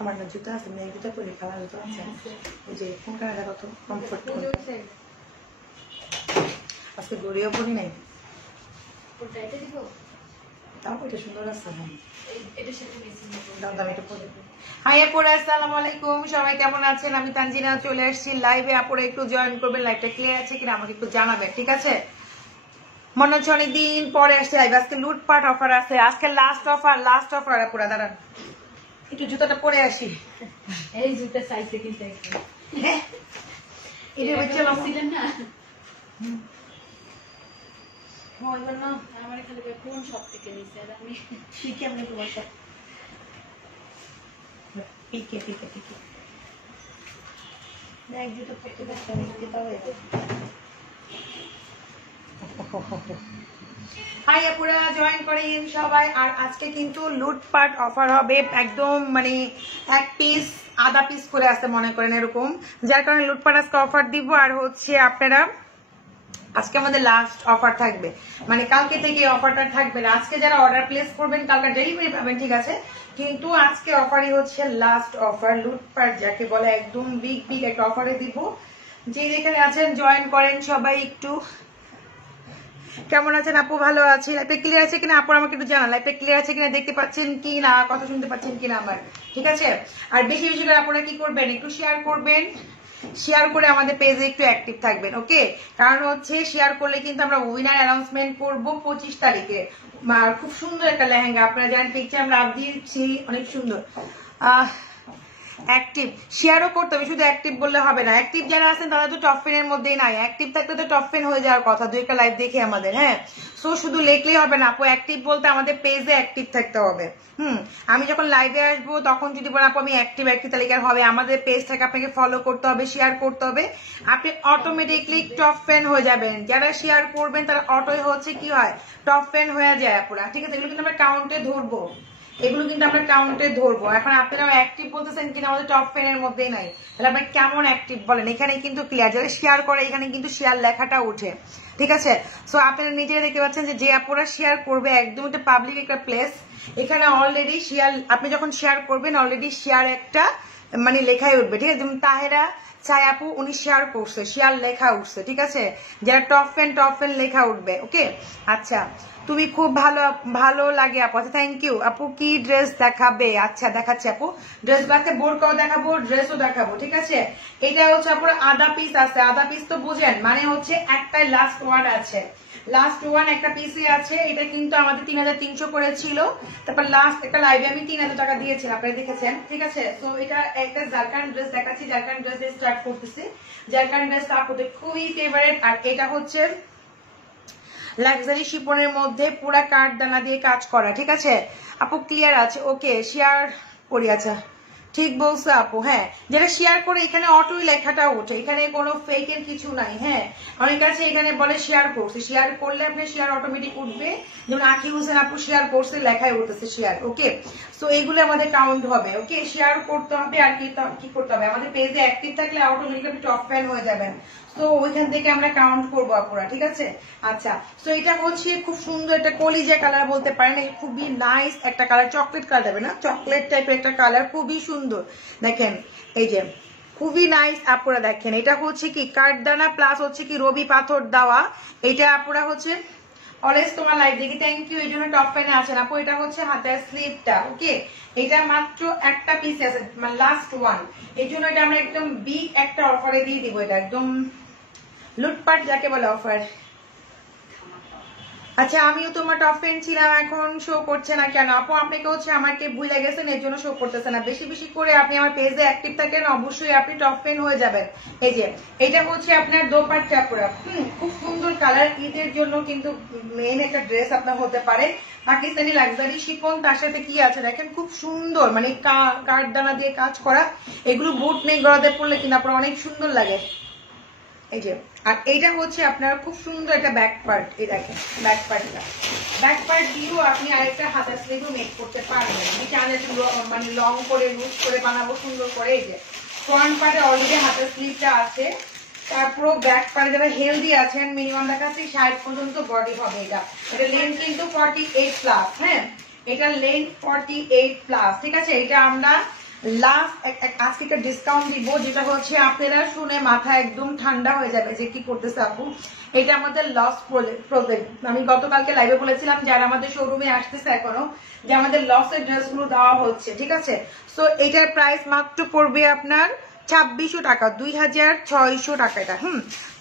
আমার না জুতা আছে, মেয়ে জুতা পরে কালার জুতা আছে, ওই যে কোন কালারটা কত কমফোর্ট। আজকে গড়িও পরি নাই, তাও এটা সুন্দর আছে। হাই আপুরা, আসসালামু আলাইকুম, সবাই কেমন আছেন? আমি তানজিনা চলে আসছি লাইভে। আপুরা একটু জয়েন করবেন, লাইভটা ক্লিয়ার আছে কিনা আমাকে একটু জানাবেন, ঠিক আছে? মনে হচ্ছে অনেকদিন পরে আসছে লাইভ। আজকে লুটপাট অফার আছে, আজকে লাস্ট অফার। আপুরা দাঁড়ান, একটু জুতাটা পরে আসি। এই জুতা সাইজে কিন্তু হ্যাঁ এটা হচ্ছে লম্বা না। আমার খালি কোন সব থেকে নিছে আর আমি শিখে আমি তোমার সাথে পিকে এক জুতো পড়তে পারছি আমি, যেটা হয়ে হাই আপুরা, জয়েন করেন সবাই। আর আজকে কিন্তু লুটপাট অফার হবে, একদম মানে এক পিস আধা পিস করে আসতে মনে করেন এরকম, যার কারণে লুটপাট আজকে অফার দিব। আর হচ্ছে আপনারা আজকে আমাদের লাস্ট অফার থাকবে, মানে কালকে থেকে অফারটা থাকবে না। আজকে যারা অর্ডার প্লেস করবেন কালকে ডেলিভারি পাবেন, ঠিক আছে, কিন্তু আজকে অফারই হচ্ছে লাস্ট অফার। লুটপাট যাকে বলে একদম বিগ একটা অফারে দিব। যে যেখানে আছেন জয়েন করেন সবাই। একটু কেমন আছেন আপু? ভালো আছি। লাইভটা ক্লিয়ার আছে কিনা আপু আমাকে একটু জানান, লাইভটা ক্লিয়ার আছে কিনা, দেখতে পাচ্ছেন কি না, কথা শুনতে পাচ্ছেন কিনা আমার, ঠিক আছে? আর বেশি বেশি করে আপনারা কি করবেন, একটু শেয়ার করবেন, শেয়ার করে আমাদের পেজে একটু অ্যাক্টিভ থাকবেন, ওকে? কারণ হচ্ছে শেয়ার করলে কিন্তু আমরা উইনার অ্যানাউন্সমেন্ট করবো 25 তারিখে। খুব সুন্দর একটা লেহেঙ্গা, আপনারা জানেন পিকচার আমরা আপ দিয়েছি, অনেক সুন্দর। অ্যাক্টিভ শেয়ারও করতে হবে, শুধু অ্যাক্টিভ বললে হবে না। অ্যাক্টিভ যারা আছেন তারা তো টপ 10 এর মধ্যেই নাই, অ্যাক্টিভ থাকলে তো টপ 10 হয়ে যাওয়ার কথা, দুই একটা লাইভ দেখে আমাদের। হ্যাঁ, সো শুধু লেখলেই হবে না আপু, অ্যাক্টিভ বলতে আমাদের পেজে অ্যাক্টিভ থাকতে হবে। আমি যখন লাইভে আসবো তখন যদি বলেন আপু আমি অ্যাক্টিভ তালিকার হবে, আমাদের পেজটাকে আপনাকে ফলো করতে হবে, শেয়ার করতে হবে, আপনি অটোমেটিকলি টপ 10 হয়ে যাবেন। যারা শেয়ার করবেন তারা অটোই হচ্ছে কি হয়, টপ 10 হয়ে যায় আপুরা, ঠিক আছে? এগুলো কিন্তু আমরা কাউন্টে ধরবো, এখন আপনারা অ্যাক্টিভ বলতেছেন কিনা আমাদের টপ 10 এর মধ্যেই নাই, তাহলে আপনারা কেমন অ্যাক্টিভ বলেন? এখানে কিন্তু ক্লিয়ার, যারা শেয়ার করে এখানে কিন্তু শেয়ার লেখাটা উঠে, ঠিক আছে? সো আপনারা নিজেরা দেখতে পাচ্ছেন যে আপুরা শেয়ার করবে, একদম একটা পাবলিক একটা প্লেস, এখানে অলরেডি শেয়ার, আপনি যখন শেয়ার করবেন অলরেডি শেয়ার একটা মানে লেখাই উঠবে, ঠিক আছে? যেমন তাহেরা চাই আপু উনি শেয়ার করছে, শেয়ার লেখা উঠছে, ঠিক আছে? যারা টপ 10 লেখা উঠবে, ওকে? আচ্ছা, তুমি খুব ভালো লাগে আপু, আচ্ছা থ্যাংক ইউ আপু। কি ড্রেস দেখাবে? আচ্ছা দেখাচ্ছি আপু, ড্রেস বাকে বোরকাও দেখাবো, ড্রেসও দেখাবো, ঠিক আছে? এটা হচ্ছে আপুর আধা পিস আছে, আধা পিস তো বুঝেন, মানে হচ্ছে একটাই লাস্ট ওয়ান আছে, লাস্ট ওয়ান একটা পিসে আছে। এটা কিন্তু আমাদের 3300 করে ছিল, তারপর লাস্ট একটা লাইভে আমি 3000 টাকা দিয়েছিলাম, আপনারা দেখেছেন, ঠিক আছে? তো এটা একটা জারকান ড্রেস দেখাচ্ছি, জারকান ড্রেস দিয়ে স্টার্ট করতেছি। জারকান ড্রেসটা আপনাদের খুবই ফেভারিট। আর এটা হচ্ছে লাক্সারি শিপনের মধ্যে পুরা কাঠদানা দিয়ে কাজ করা, ঠিক আছে আপু? ক্লিয়ার আছে, ওকে? শেয়ার করি, আচ্ছা ঠিক বলছে আপু। হ্যাঁ, যেটা শেয়ার করে এখানে অটোই লেখাটা ওঠে, এখানে কোনো ফেকের কিছু নাই। হ্যাঁ, অনেক আছে এখানে বলে শেয়ার করছে, শেয়ার করলে আপনি শেয়ার অটোমেটিক উঠবে, যেমন আখি হোসেন আপু শেয়ার করছে, লেখায় উঠতেছে শেয়ার, ওকে? সো এইগুলো আমাদের কাউন্ট হবে, ওকে? শেয়ার করতে হবে। আর কি করতে হবে, আমাদের পেজে অ্যাক্টিভ থাকলে অটোমেটিক আপনি টপ 10 হয়ে যাবেন, তো ওইখান থেকে আমরা কাউন্ট করবো আপুরা, ঠিক আছে? আচ্ছা, তো এটা হচ্ছে খুব সুন্দর একটা কলিজা কালার বলতে পারেন, খুবই নাইস একটা কালার, চকলেট কালার হবে না, চকলেট টাইপের একটা কালার, খুবই সুন্দর। দেখেন এই যে খুবই নাইস আপুরা, দেখেন এটা হচ্ছে কি কাঠদানা প্লাস হচ্ছে কি রবি পাথর দেওয়া। এটা আপুরা হচ্ছে অলওয়েজ তোমার লাইভ দেখি, থ্যাংক ইউ, এই জন্য টপ 10 আছেন আপু। এটা হচ্ছে হাতের স্লিপটা, ওকে? এটা মাত্র একটা পিস আছে, মানে লাস্ট ওয়ান, এই জন্য এটা আমরা একদম বিগ একটা অফারে দিয়ে দিব, এটা একদম লুটপাট যাকে বলে অফার। আচ্ছা, আমিও তোমার টপ 10 ছিলাম, এখন শো করছে না কেন আপু? আপনাকে হচ্ছে আমাকে ভুলে গেছেন, এর জন্য শো করতেছে না। বেশি বেশি করে আপনি আমার পেজে অ্যাক্টিভ থাকেন, অবশ্যই আপনি টপ 10 হয়ে যাবেন। এই যে এটা হচ্ছে আপনার দোপাট্টা পুরা, খুব সুন্দর কালার, ঈদের জন্য কিন্তু মেইন একটা ড্রেস আপনার হতে পারে। পাকিস্তানি লাক্সারি শিফন, তার সাথে কি আছে দেখেন, খুব সুন্দর মানে কাঠদানা দিয়ে কাজ করা, এগুলো বুট নেই গলাতে পড়লে কিনা আপনার অনেক সুন্দর লাগে। এই যে, আর এইটা হচ্ছে আপনার খুব সুন্দর একটা ব্যাক পার্ট, এই দেখেন ব্যাক পার্ট দিয়েও আপনি আরেকটা হাতের স্লিভও মেক করতে পারবেন, আমি চাইলে মানে লং করে লুজ করে বানাবো সুন্দর করে। এই যে ফ্রন্ট পার্টে অলরেডি হাতের স্লিভটা আছে, তারপর ব্যাক পার্টে যারা হেলদি আছেন মিনিমাম দেখাচ্ছি 60 পর্যন্ত বডি হবে। এটা লেন্থ কিন্তু 48+, হ্যাঁ এটা লেন্থ 48+, ঠিক আছে। এটা আমরা লাস্ট আজকে একটা ডিসকাউন্ট দিব, যেটা হচ্ছে আপনারা শুনে মাথা একদম ঠান্ডা হয়ে যাবে যে কি করতেছে আপু। এটা আমাদের লস প্রজেক্ট। আমি গতকালকে লাইভে বলেছিলাম যারা আমাদের শোরুমে আসতেছে এখনো, যে আমাদের লসের ড্রেসগুলো দেওয়া হচ্ছে, ঠিক আছে। সো এটার প্রাইস মাত্র পড়বে আপনার 2600 টাকা, 2600 টাকা। এটা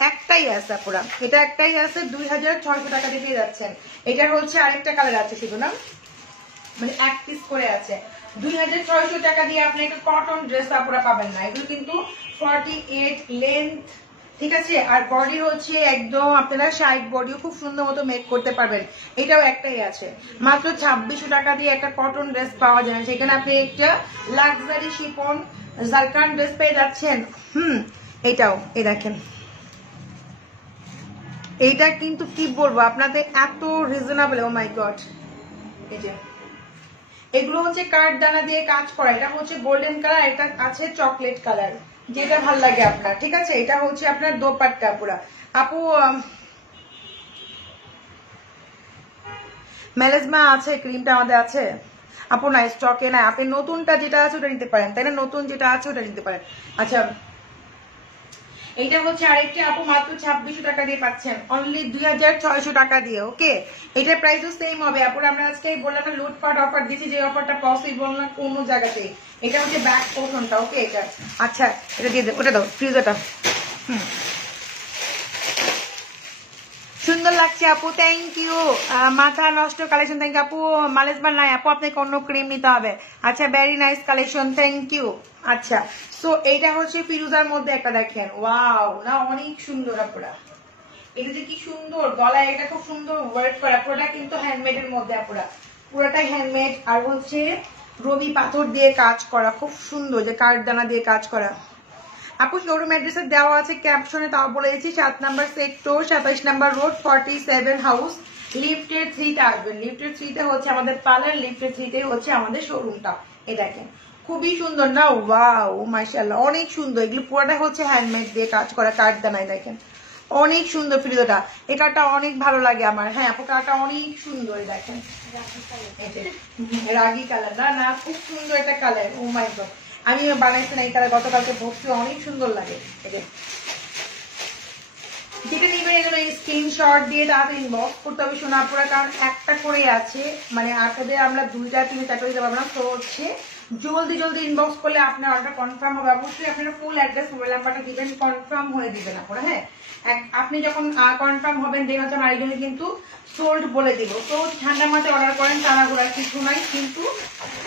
একটাই আছে পুরা, এটা একটাই আছে, 2600 টাকা দিয়ে পেয়ে যাচ্ছেন। এটার হচ্ছে আরেকটা কালার আছে শুধু না, মানে এক পিস করে আছে। 2600 টাকা দিয়ে আপনি একটা কটন ড্রেস আপনারা পাবেন না। এগুলো কিন্তু 48 লেন্থ, ঠিক আছে। আর বডি হচ্ছে একদম আপনারা সাইড বডিও খুব সুন্দর মতো মেক করতে পারবেন। এটাও একটাই আছে, মাত্র 2600 টাকা দিয়ে একটা কটন ড্রেস পাওয়া যায়। সেখানে আপনি একটা লাক্সারি শিফন জারকান ড্রেস পেয়ে যাচ্ছেন। এটাও এই দেখেন, এইটা কিন্তু কি বলবো আপনাদের এত রিজনেবল, ও মাই গড। এই যে এগুলো হচ্ছে কাঠদানা দিয়ে কাজ করা, এটা হচ্ছে গোল্ডেন কালার, এটা আছে চকলেট কালার, যেটা ভাল লাগে আপনার, ঠিক আছে। এটা হচ্ছে আপনার দোপাট্টা পুরা। আপু মেলেজমা আছে, ক্রিমটা আমাদের আছে আপু, না স্টকে না। আপনি নতুনটা যেটা আছে ওটা নিতে পারেন, তাই না, নতুন যেটা আছে ওটা নিতে পারেন। আচ্ছা এইটা হচ্ছে আরেকটা আপু, মাত্র 2600 টাকা দিয়ে পাচ্ছেন, অনলি 2600 টাকা দিয়ে। ওকে, এটার প্রাইসও সেম হবে আপু। আমরা আজকে বললাম না লুটপাট অফার দিচ্ছি, যে অফারটা পসিবল না কোনো জায়গাতে। এটা হচ্ছে ব্যাক পোর্শনটা, ওকে। এটা আচ্ছা, এটা দিয়ে ওটা দাও, ফ্রিজারটা। সুন্দর লাগছে আপু, থ্যাংক ইউ। মাথা নষ্ট কালেকশন, থ্যাংক ইউ আপু। মালেজবার নাই আপু, আপনাকে অন্য ক্রিম নিতে হবে। আচ্ছা, very nice collection, thank you. আচ্ছা, সো এইটা হচ্ছে ফিরোজার মধ্যে একটা দেখেন, ওয়াও না, অনেক সুন্দর আপুরা। এটা যে কি সুন্দর গলায়, এটা খুব সুন্দর ওয়ার্ক করা, পুরোটা কিন্তু হ্যান্ডমেড এর মধ্যে আপুরা, পুরোটাই হ্যান্ডমেড। আর হচ্ছে রবি পাথর দিয়ে কাজ করা, খুব সুন্দর, যে কাঠদানা দিয়ে কাজ করা। আপু শোরুম অ্যাড্রেসে দেওয়া আছে ক্যাপশনে, তাও বলে দিয়েছি, 7 নম্বর সেক্টর, 27 নম্বর রোড, 47 হাউস, লিফটের 3তে আসবেন। লিফটের 3তে হচ্ছে আমাদের পার্লার, লিফটের 3তে হচ্ছে আমাদের শোরুমটা। এই দেখেন খুবই সুন্দর না, ওয়াও মাশাআল্লাহ, অনেক সুন্দর। এগুলো পুরোটা হচ্ছে হ্যান্ডমেড দিয়ে কাজ করা, কাঠদানায় দেখেন অনেক সুন্দর। ফিরোজা এই কাঠটা অনেক ভালো লাগে আমার। হ্যাঁ আপু, কাঠটা অনেক সুন্দর, দেখেন রাগি কালার, না না খুব সুন্দর একটা কালার, ও মাই গড। আমি বানাইছি না এই কালার, গতকালকে ভর্তি, অনেক সুন্দর লাগে। যেটা নিবেন এজন্য স্ক্রিনশট দিয়ে তাড়াতাড়ি ইনবক্স করতে হবে সোনাপুরা, কারণ একটা করে আছে, মানে আপনাদের আমরা 2টা 3টা 4টা দিতে পারবো না। তো হচ্ছে জলদি জলদি ইনবক্স করলে আপনার অর্ডার কনফার্ম হবে। অবশ্যই আপনারা ফুল অ্যাড্রেস, মোবাইল নাম্বারটা দিবেন, কনফার্ম হয়ে দিবেন আপনারা। হ্যাঁ, আপনি যখন কনফার্ম হবেন দেন হচ্ছে আমার আরেকজনে কিন্তু সোল্ড বলে দিব। তো ঠান্ডা মাথায় অর্ডার করেন, তাড়াহুড়া কিছু নাই, কিন্তু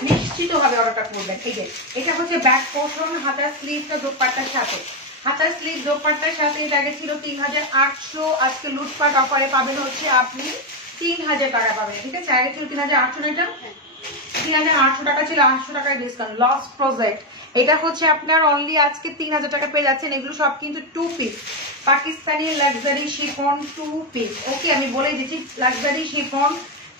নিশ্চিত ভাবে অর্ডারটা করবেন। এই যে এটা হচ্ছে ব্যাক পোর্শন, হাতার স্লিভটা দোপাট্টার সাথে, হাতার স্লিভ দোপাট্টার সাথে। এটা আগে ছিল 3800, আজকে লুটপাট অফারে পাবেন হচ্ছে আপনি 3000 টাকা পাবেন, ঠিক আছে। আগে ছিল 3800, এটা 3800 টাকা ছিল, 800 টাকায় ডিসকাউন্ট, লস প্রজেক্ট। এটা হচ্ছে আপনার অনলি আজকে 3000 টাকা পেয়ে যাচ্ছেন। এগুলো সব কিন্তু 2 piece Pakistani luxury chiffon 2 piece. Okay, আমি বলে দিচ্ছি লাক্সারি শিফন,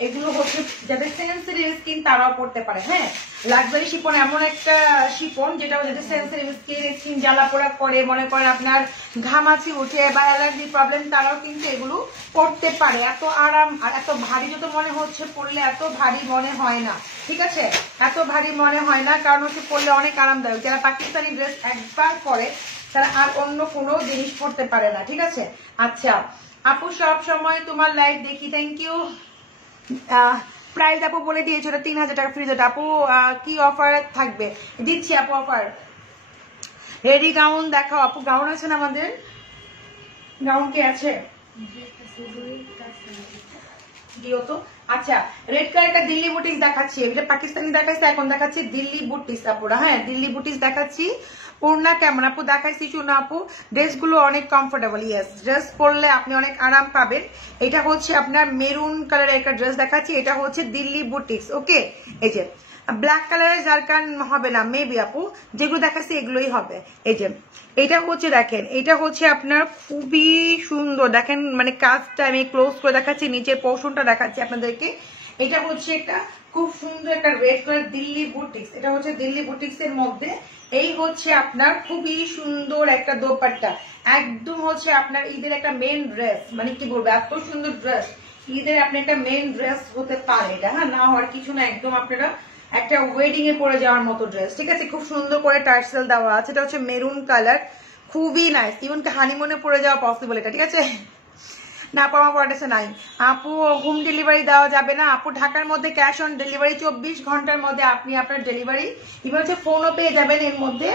এগুলো হচ্ছে যাদের সেন্সিটিভ স্কিন তারাও পড়তে পারে। হ্যাঁ, লাক্সারি শিফন এমন একটা শিফন যেটা যাদের সেন্সিটিভ স্কিন জ্বালা পোড়া করে, মনে করেন আপনার ঘামাচি উঠে বা অ্যালার্জি প্রবলেম, তারাও কিন্তু এগুলো পড়তে পারে। এত আরাম আর এত ভারী যত মনে হচ্ছে, পড়লে এত ভারী মনে হয় না, ঠিক আছে, এত ভারী মনে হয় না, কারণ হচ্ছে পড়লে অনেক আরামদায়ক। যারা পাকিস্তানি ড্রেস একবার পরে তারা আর অন্য কোনো জিনিস পড়তে পারে না, ঠিক আছে। আচ্ছা আপু, সব সময় তোমার লাইভ দেখি, থ্যাংক ইউ। প্রাইস আপু বলে দিয়েছো, ওটা 3000 টাকা ফ্রি। আপু কি অফার থাকবে? দিচ্ছি আপু অফার। রেডি গাউন দেখাও আপু, গাউন আছে না আমাদের? গাউন কি আছে? দিও তো। আচ্ছা, রেড কালারটা দিল্লি বুটিক্স দেখাচ্ছি, এটা পাকিস্তানি দেখাচ্ছি, এখন দেখাচ্ছি দিল্লি বুটিক্স আপুরা। হ্যাঁ, দিল্লি বুটিক্স দেখাচ্ছি। পূর্ণা কেমন আপু? দেখাইছি শুনো আপু, ড্রেসগুলো অনেক কমফোর্টেবল, ইয়েস, ড্রেস পরলে আপনি অনেক আরাম পাবেন। এটা হচ্ছে আপনার মেরুন কালারের একটা ড্রেস দেখাচ্ছি, এটা হচ্ছে দিল্লি বুটিক্স। ওকে, এই যে ব্ল্যাক কালারের জারকান হবে না মেবি আপু, যেগুলো দেখাচ্ছি এগুলোই হবে। এই যে এটা হচ্ছে দেখেন, এটা হচ্ছে আপনার খুবই সুন্দর, দেখেন মানে কাজটা আমি ক্লোজ করে দেখাচ্ছি, নিচের পোর্শনটা দেখাচ্ছি আপনাদেরকে। এটা হচ্ছে একটা খুব সুন্দর একটা রেড কালার দিল্লি বুটিক্স, এটা হচ্ছে দিল্লি বুটিক্স এর মধ্যে। এই হচ্ছে আপনার খুবই সুন্দর একটা দোপাট্টা, একদম হচ্ছে আপনার ঈদের একটা মেন ড্রেস, মানে কি বলবো এত সুন্দর ড্রেস। ঈদের আপনি একটা মেন ড্রেস হতে পারে এটা, হ্যাঁ, না হওয়ার কিছু না, একদম আপনারা একটা ওয়েডিং এ পরে যাওয়ার মতো ড্রেস। ঠিক আছে, খুব সুন্দর করে টার্সেল দেওয়া আছে, এটা হচ্ছে মেরুন কালার, খুবই নাইস, ইভেন হানিমুনে পরে যাওয়া পসিবল এটা। ঠিক আছে, না আপু আমার পড়াটা নাই আপু, হোম ডেলিভারি দেওয়া যাবে না আপু, ঢাকার মধ্যে ক্যাশ অন ডেলিভারি 24 ঘন্টার মধ্যে আপনি আপনার ডেলিভারি এবার হচ্ছে ফোনও পেয়ে যাবেন এর মধ্যে।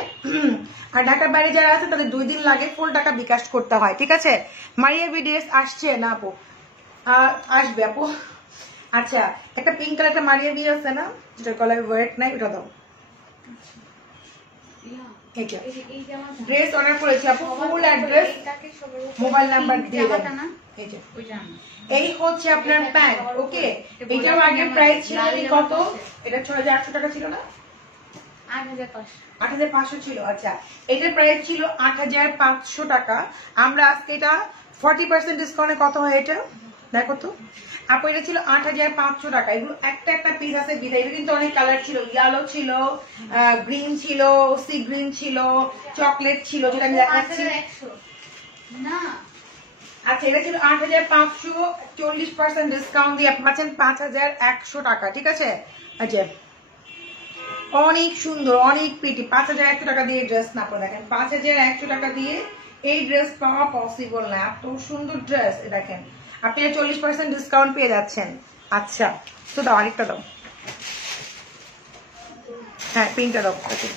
আর ঢাকার বাইরে যারা আছে তাদের 2 দিন লাগে, ফুল টাকা বিকাশ করতে হয়। ঠিক আছে, মারিয়া ভিডিওস আসছে না আপু? আসবে আপু। আচ্ছা, একটা পিঙ্ক কালার একটা মারিয়া ভিডিও আছে না, যেটা কলার ওয়েট নাই, ওটা দাও। ড্রেস অর্ডার করেছি আপু, ফুল অ্যাড্রেস মোবাইল নাম্বার দিয়ে দেন। এই হচ্ছে আপনার প্যান্ট, ওকে। এটাও আগে প্রাইস ছিল কত? এটা 6800 টাকা ছিল না, 8500 ছিল। আচ্ছা, এটার প্রাইস ছিল 8500 টাকা। আমরা আজকে এটা 40% ডিসকাউন্টে কত হয় এটা দেখো তো আপু, এটা ছিল 8500 টাকা। এগুলো একটা একটা পিস আছে বিদায়, এটা কিন্তু অনেক কালার ছিল, ইয়েলো ছিল, গ্রিন ছিল, সি গ্রিন ছিল, চকলেট ছিল, যেটা আমি দেখাচ্ছি না। আচ্ছা, এটা ছিল 8500, 40% ডিসকাউন্ট দিয়ে আপনি পাচ্ছেন 5100 টাকা। ঠিক আছে, আচ্ছা অনেক সুন্দর, অনেক প্রিটি। 5100 টাকা দিয়ে ড্রেস না পরে দেখেন, 5100 টাকা দিয়ে এই ড্রেস পাওয়া পসিবল না, এত সুন্দর ড্রেস। দেখেন আপনি 40% ডিসকাউন্ট পেয়ে যাচ্ছেন। আচ্ছা, তো দাও আরেকটা দাও, হ্যাঁ পিঙ্কটা দাও। ওকে,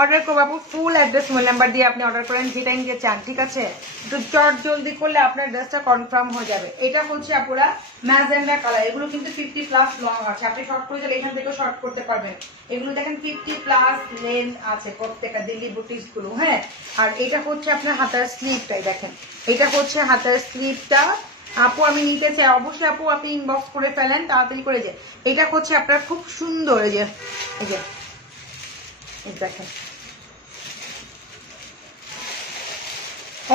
অর্ডার করবো আপু, ফুল অ্যাড্রেস মোবাইল নাম্বার দিয়ে আপনি অর্ডার করেন, যে টাইম দিয়ে চান। ঠিক আছে, একটু চট জলদি করলে আপনার ড্রেসটা কনফার্ম হয়ে যাবে। এটা হচ্ছে আপুরা ম্যাজেন্ডা কালার, এগুলো কিন্তু 50+ লং আছে, আপনি শর্ট করে গেলে এখান থেকেও শর্ট করতে পারবেন। এগুলো দেখেন 50+ লেন্থ আছে প্রত্যেকটা দিল্লি বুটিক্স গুলো, হ্যাঁ। আর এটা হচ্ছে আপনার হাতার স্লিভটাই দেখেন, এটা হচ্ছে হাতার স্লিভটা। আপু আমি নিতে চাই, অবশ্যই আপু আপনি ইনবক্স করে ফেলেন তাড়াতাড়ি করে। যে এটা হচ্ছে আপনার খুব সুন্দর, এই যে দেখেন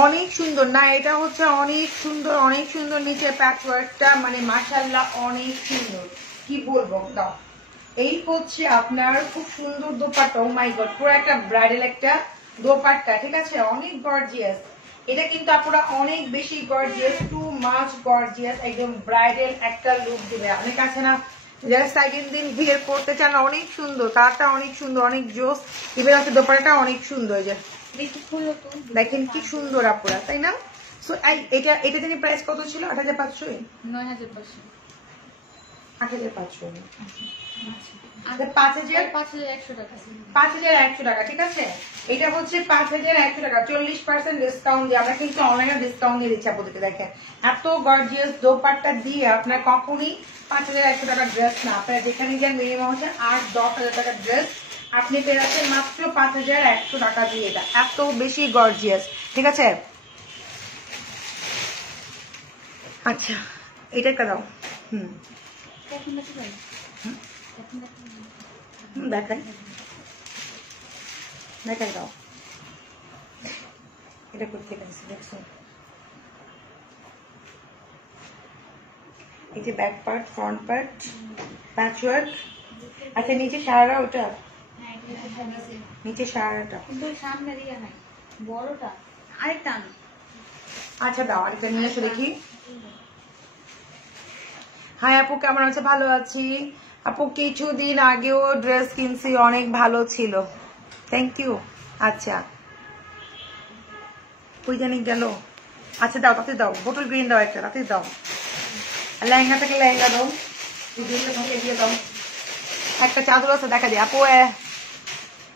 অনেক সুন্দর না, এটা হচ্ছে অনেক সুন্দর, অনেক সুন্দর। নিচে প্যাচ ওয়ার্কটা মানে মাশাআল্লাহ অনেক সুন্দর, কি বলবো। দাও, এই হচ্ছে আপনার খুব সুন্দর দোপাট্টা, ও মাই গড, পুরো একটা ব্রাইডাল একটা দোপাট্টা। ঠিক আছে, অনেক গর্জিয়াস, এটা কিন্তু আপনারা অনেক বেশি গর্জিয়াস, টু মাচ গর্জিয়াস, একদম ব্রাইডাল একটা লুক দিবে। অনেক আছে না যারা সেকেন্ড দিন বিয়ে করতে চান, অনেক সুন্দর, কালারটা অনেক সুন্দর, অনেক জোস। এবার হচ্ছে দোপাট্টাটা অনেক সুন্দর, যে দেখেন কি সুন্দর আপুরা, তাই না? সো এটা এটা জানি প্রাইস কত ছিল? 8500, 8500, 5100 টাকা। ঠিক আছে, এটা হচ্ছে 5100 টাকা, 40% ডিসকাউন্ট দিয়ে আমরা কিন্তু অনলাইনে ডিসকাউন্ট দিয়ে দিচ্ছি আপনাদেরকে। দেখেন এত গর্জিয়াস দোপাট্টা দিয়ে আপনার কখনই 5100 টাকার ড্রেস না, আপনারা যেখানে যান মিনিমাম হচ্ছে 8-10 হাজার টাকার ড্রেস আপনি পেয়ে যাচ্ছেন মাত্র 5100 টাকা দিয়ে। এটা এত বেশি গর্জিয়াস। ঠিক আছে, আচ্ছা এটা একটা দাও, দেখাই দেখাই দাও, এটা করতে গেছি দেখছো, এই যে back part, front part, patchwork. আচ্ছা নিচে সারারা, ওটা নিচে সারাটা কিন্তু সামনে দিয়ে নাই, বড়টা আরেকটা আনো। আচ্ছা দাও, আরেকটা নিয়ে এসে দেখি। হাই আপু, কেমন আছে? ভালো আছি আপু, কিছুদিন আগেও ড্রেস কিনছি, অনেক ভালো ছিল, থ্যাংক ইউ। আচ্ছা ওই জানি গেল। আচ্ছা দাও, তাতে দাও, বোটল গ্রিন দাও একটা, তাতে দাও। লেহেঙ্গা থেকে লেহেঙ্গা দাও, দিয়ে দাও। একটা চাদর আছে দেখা যায় আপু,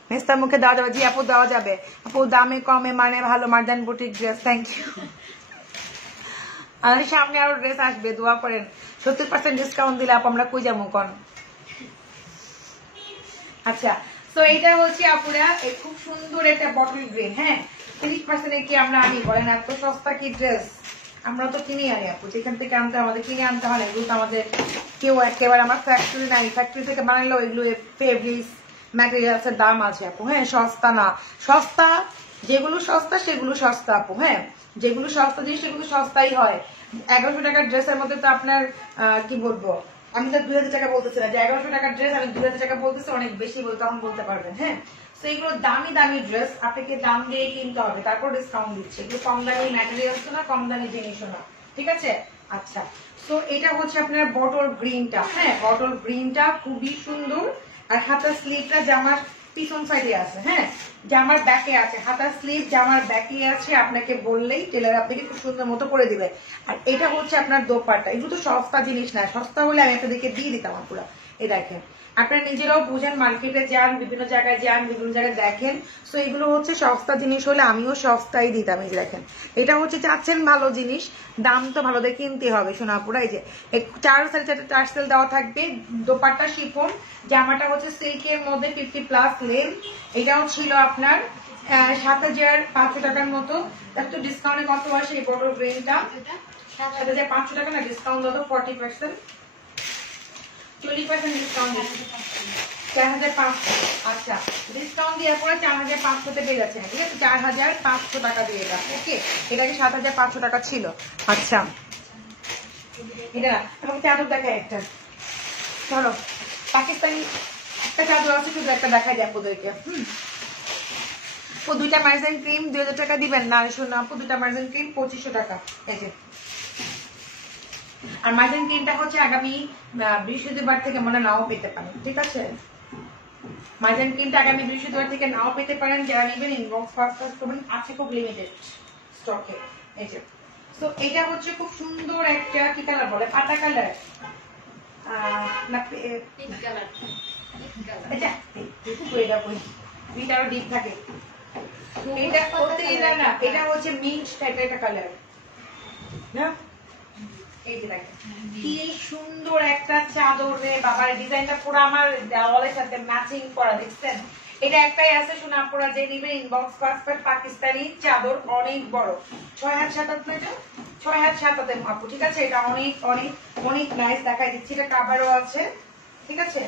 মেস্তার মুখে দেওয়া যাবে? জি আপু দেওয়া যাবে আপু, দামে কমে মানে ভালো, Marjan boutique dress, thank you. আর সামনে আরো ড্রেস আসবে, দোয়া করেন। 70% ডিসকাউন্ট দিলে আপু আমরা কই যাবো কোন। আচ্ছা, তো এটা হচ্ছে আপুরা এই খুব সুন্দর একটা বটল গ্রিন, হ্যাঁ 30% কি আমরা আনি বলেন? এত সস্তা কি ড্রেস আমরা তো কিনে আনি আপু, যেখান থেকে আনতে আমাদের কিনে আনতে হয় না, এগুলো তো আমাদের কেউ একেবারে আমার ফ্যাক্টরি নাই, ফ্যাক্টরি থেকে বানালেও এগুলো ফেব্রিক্স ম্যাটেরিয়ালস এর দাম আছে আপু, হ্যাঁ সস্তা না। সস্তা যেগুলো সস্তা সেগুলো সস্তা আপু, হ্যাঁ যেগুলো সস্তা জিনিস সেগুলো সস্তাই হয়। 1100 টাকার ড্রেসের মধ্যে তো আপনার কি বলবো, আমি তো 2000 টাকা বলতেছি না, যে 1100 টাকার ড্রেস আমি 2000 টাকা বলতেছি, অনেক বেশি বলতে তখন বলতে পারবেন, হ্যাঁ। তো এগুলো দামি দামি ড্রেস, আপনাকে দাম দিয়ে কিনতে হবে, তারপর ডিসকাউন্ট দিচ্ছে। এগুলো কম দামি ম্যাটেরিয়ালস না, কম দামি জিনিসও না, ঠিক আছে। আচ্ছা, তো এটা হচ্ছে আপনার বটল গ্রিনটা, হ্যাঁ বটল গ্রিনটা খুবই সুন্দর। আর হাতার স্লিভটা জামার পিছন সাইডে আছে, হ্যাঁ জামার ব্যাকে আছে, হাতার স্লিভ জামার ব্যাকে আছে, আপনাকে বললেই টেলার আপনাকে খুব সুন্দর মতো করে দিবে। আর এটা হচ্ছে আপনার দোপাট্টা। এগুলো তো সস্তা জিনিস না, সস্তা হলে আমি আপনাদেরকে দিয়ে দিতাম পুরো। এই দেখেন, আপনারা নিজেরাও বুঝেন, মার্কেটে যান, বিভিন্ন জায়গায় যান, বিভিন্ন জায়গায় দেখেন। সো এগুলো হচ্ছে সস্তা জিনিস হলে আমিও সস্তাই দিতাম। এই যে দেখেন, এটা হচ্ছে চাচ্ছেন ভালো জিনিস, দাম তো ভালো দিয়ে কিনতে হবে সোনাপুরা। এই যে 4 সাড়ে 4 টার্সেল দেওয়া থাকবে, দোপাট্টা শিফন, জামাটা হচ্ছে সিল্কের মধ্যে 50+ লেন্থ। এটাও ছিল আপনার 7500 টাকার মতো। একটু ডিসকাউন্টে কত আসে এই বটল গ্রিনটা? 7500 টাকা না, ডিসকাউন্ট দাও 40%, 20% ডিসকাউন্ট, 4500। আচ্ছা, ডিসকাউন্ট দিয়ে পরে 4500 তে পেয়ে যাচ্ছে, ঠিক আছে 4500 টাকা দিয়ে এটা। ওকে, এটা কি 7500 টাকা ছিল? আচ্ছা, এটা এবং চাদর দেখায় একটা, চলো পাকিস্তানি একটা চাদর আছে, শুধু একটা দেখাই যায় আপনাদেরকে। ও দুইটা মার্জিন ক্রিম 2000 টাকা দিবেন না শোনা আপু, দুইটা মার্জিন ক্রিম 2500 টাকা। এই যে, আর মার্জিন ক্রিমটা হচ্ছে আগামী বৃহস্পতিবার থেকে মনে নাও পেতে পারেন, ঠিক আছে। মার্জিন ক্রিমটা আগামী বৃহস্পতিবার থেকে নাও পেতে পারেন, যারা নেবেন ইনবক্স করবেন, আছে খুব লিমিটেড স্টকে। এই যে, তো এটা হচ্ছে খুব সুন্দর একটা কি কালার বলে, পাতা কালার না পিঙ্ক কালার, এটা আরো ডিপ থাকে। এটা না, এটা হচ্ছে মিন্ট টাইপের একটা কালার না। এই যে দেখেন কি সুন্দর একটা চাদর রে বাবার, ডিজাইনটা পুরো আমার দেওয়ালের সাথে ম্যাচিং করা, দেখছেন। এটা একটাই আছে শোনা আপনারা যে নিবে ইনবক্স পাসপোর্ট, পাকিস্তানি চাদর অনেক বড়, 6 হাত 7 হাত, এটা 6 হাত 7 হাতের মাপু, ঠিক আছে। এটা অনেক অনেক অনেক নাইস দেখাই দিচ্ছি, এটা কাভারও আছে, ঠিক আছে।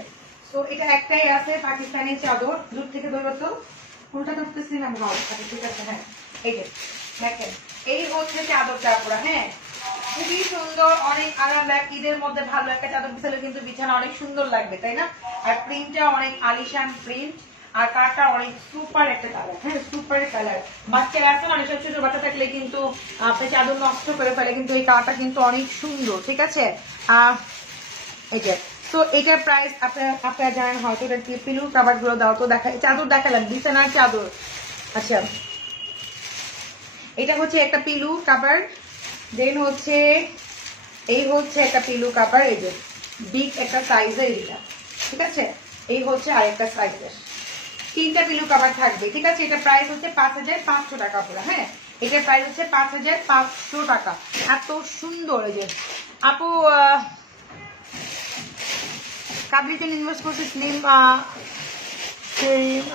তো এটা একটাই আছে পাকিস্তানি চাদর, দূর থেকে ধরো তো, কোনটা ধরতেছি না ভালো, ঠিক আছে। হ্যাঁ, এই যে দেখেন, এই হচ্ছে চাদরটা পুরো, হ্যাঁ খুবই সুন্দর, অনেক আরামদায়ক। ঈদের মধ্যে ভালো একটা চাদর বিছালে কিন্তু বিছানা অনেক সুন্দর লাগবে, তাই না। আর প্রিন্টটা অনেক আলিশান প্রিন্ট, আর কালারটা অনেক সুপার একটা কালার, হ্যাঁ সুপার কালার। বাচ্চারা আছে না, ছোট ছোট বাচ্চা থাকলে কিন্তু আপনি চাদর নষ্ট করে ফেলে, কিন্তু এই কালারটা কিন্তু অনেক সুন্দর, ঠিক আছে। এই যে, তো এটার প্রাইস আপনারা জানেন হয়তো, এটা কি পিলু কাভার গুলো দাও তো দেখা, চাদর দেখালাম বিছানার চাদর। আচ্ছা, এটা হচ্ছে একটা পিলু কাভার, দেন হচ্ছে এই হচ্ছে একটা পিলু কাভার, এই যে বিগ একটা সাইজের এটা, ঠিক আছে। এই হচ্ছে আরেকটা সাইজের, 3টা পিলু কাভার থাকবে, ঠিক আছে। এটা প্রাইস হচ্ছে 5500 টাকা পুরো, হ্যাঁ এটার প্রাইস হচ্ছে 5500 টাকা। এত সুন্দর। এই যে আপু কাবলিতে ইনভেস্ট করছে স্লিম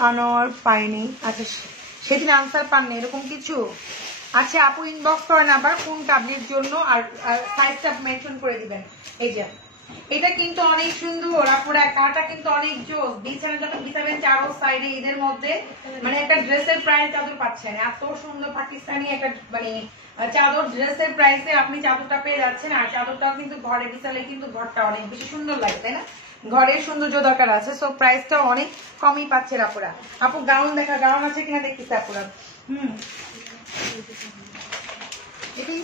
আনোয়ার পাইনি, আচ্ছা সেদিন আনসার পাননি এরকম কিছু। আচ্ছা আপু ইনবক্স করেন আবার কোন কাবলির জন্য, আর সাইজটা মেনশন করে দিবেন। এই যে এটা কিন্তু অনেক সুন্দর, আপুরা কাটা কিন্তু অনেক জোস, বিছানা যখন বিছাবেন চারো সাইডে ঈদের মধ্যে, মানে একটা ড্রেসের প্রাইস চাদর পাচ্ছেন, এত সুন্দর পাকিস্তানি একটা মানে চাদর ড্রেসের প্রাইসে আপনি চাদরটা পেয়ে যাচ্ছেন। আর চাদরটা কিন্তু ঘরে বিছালে কিন্তু ঘরটা অনেক বেশি সুন্দর লাগে, তাই না, ঘরের সৌন্দর্য দরকার আছে। সো প্রাইসটা অনেক কমই পাচ্ছেন আপুরা। আপু গাউন দেখা, গাউন আছে কিনা দেখতেছে আপুরা। এটাই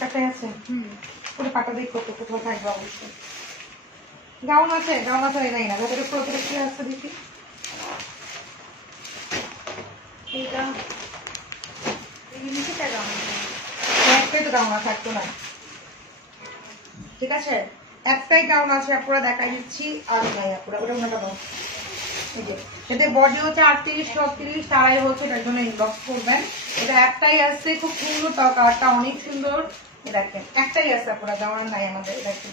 কাটাই আছে, পুরো পাটা দেখো তো কোথাও থাকবে অবশ্যই। গাউন আছে, গাউন আছে নাই না, ভেতরে পুরো কি আসছে দেখি। এইটা নিচেটা গাউন, একটাই তো গাউন থাকতো না, ঠিক আছে একটাই গাউন আছে আপুরা দেখাই দিচ্ছি, আর নাই আপুরা ওটা ওনাটা দাও। এই যে এতে বডি হচ্ছে 38 36, তারাই হচ্ছে এটার জন্য ইনবক্স করবেন। এটা একটাই আসছে, খুব সুন্দর, তাও কালারটা অনেক সুন্দর। দেখেন একটাই আছে আপনারা, দেওয়ার নাই আমাদের, দেখেন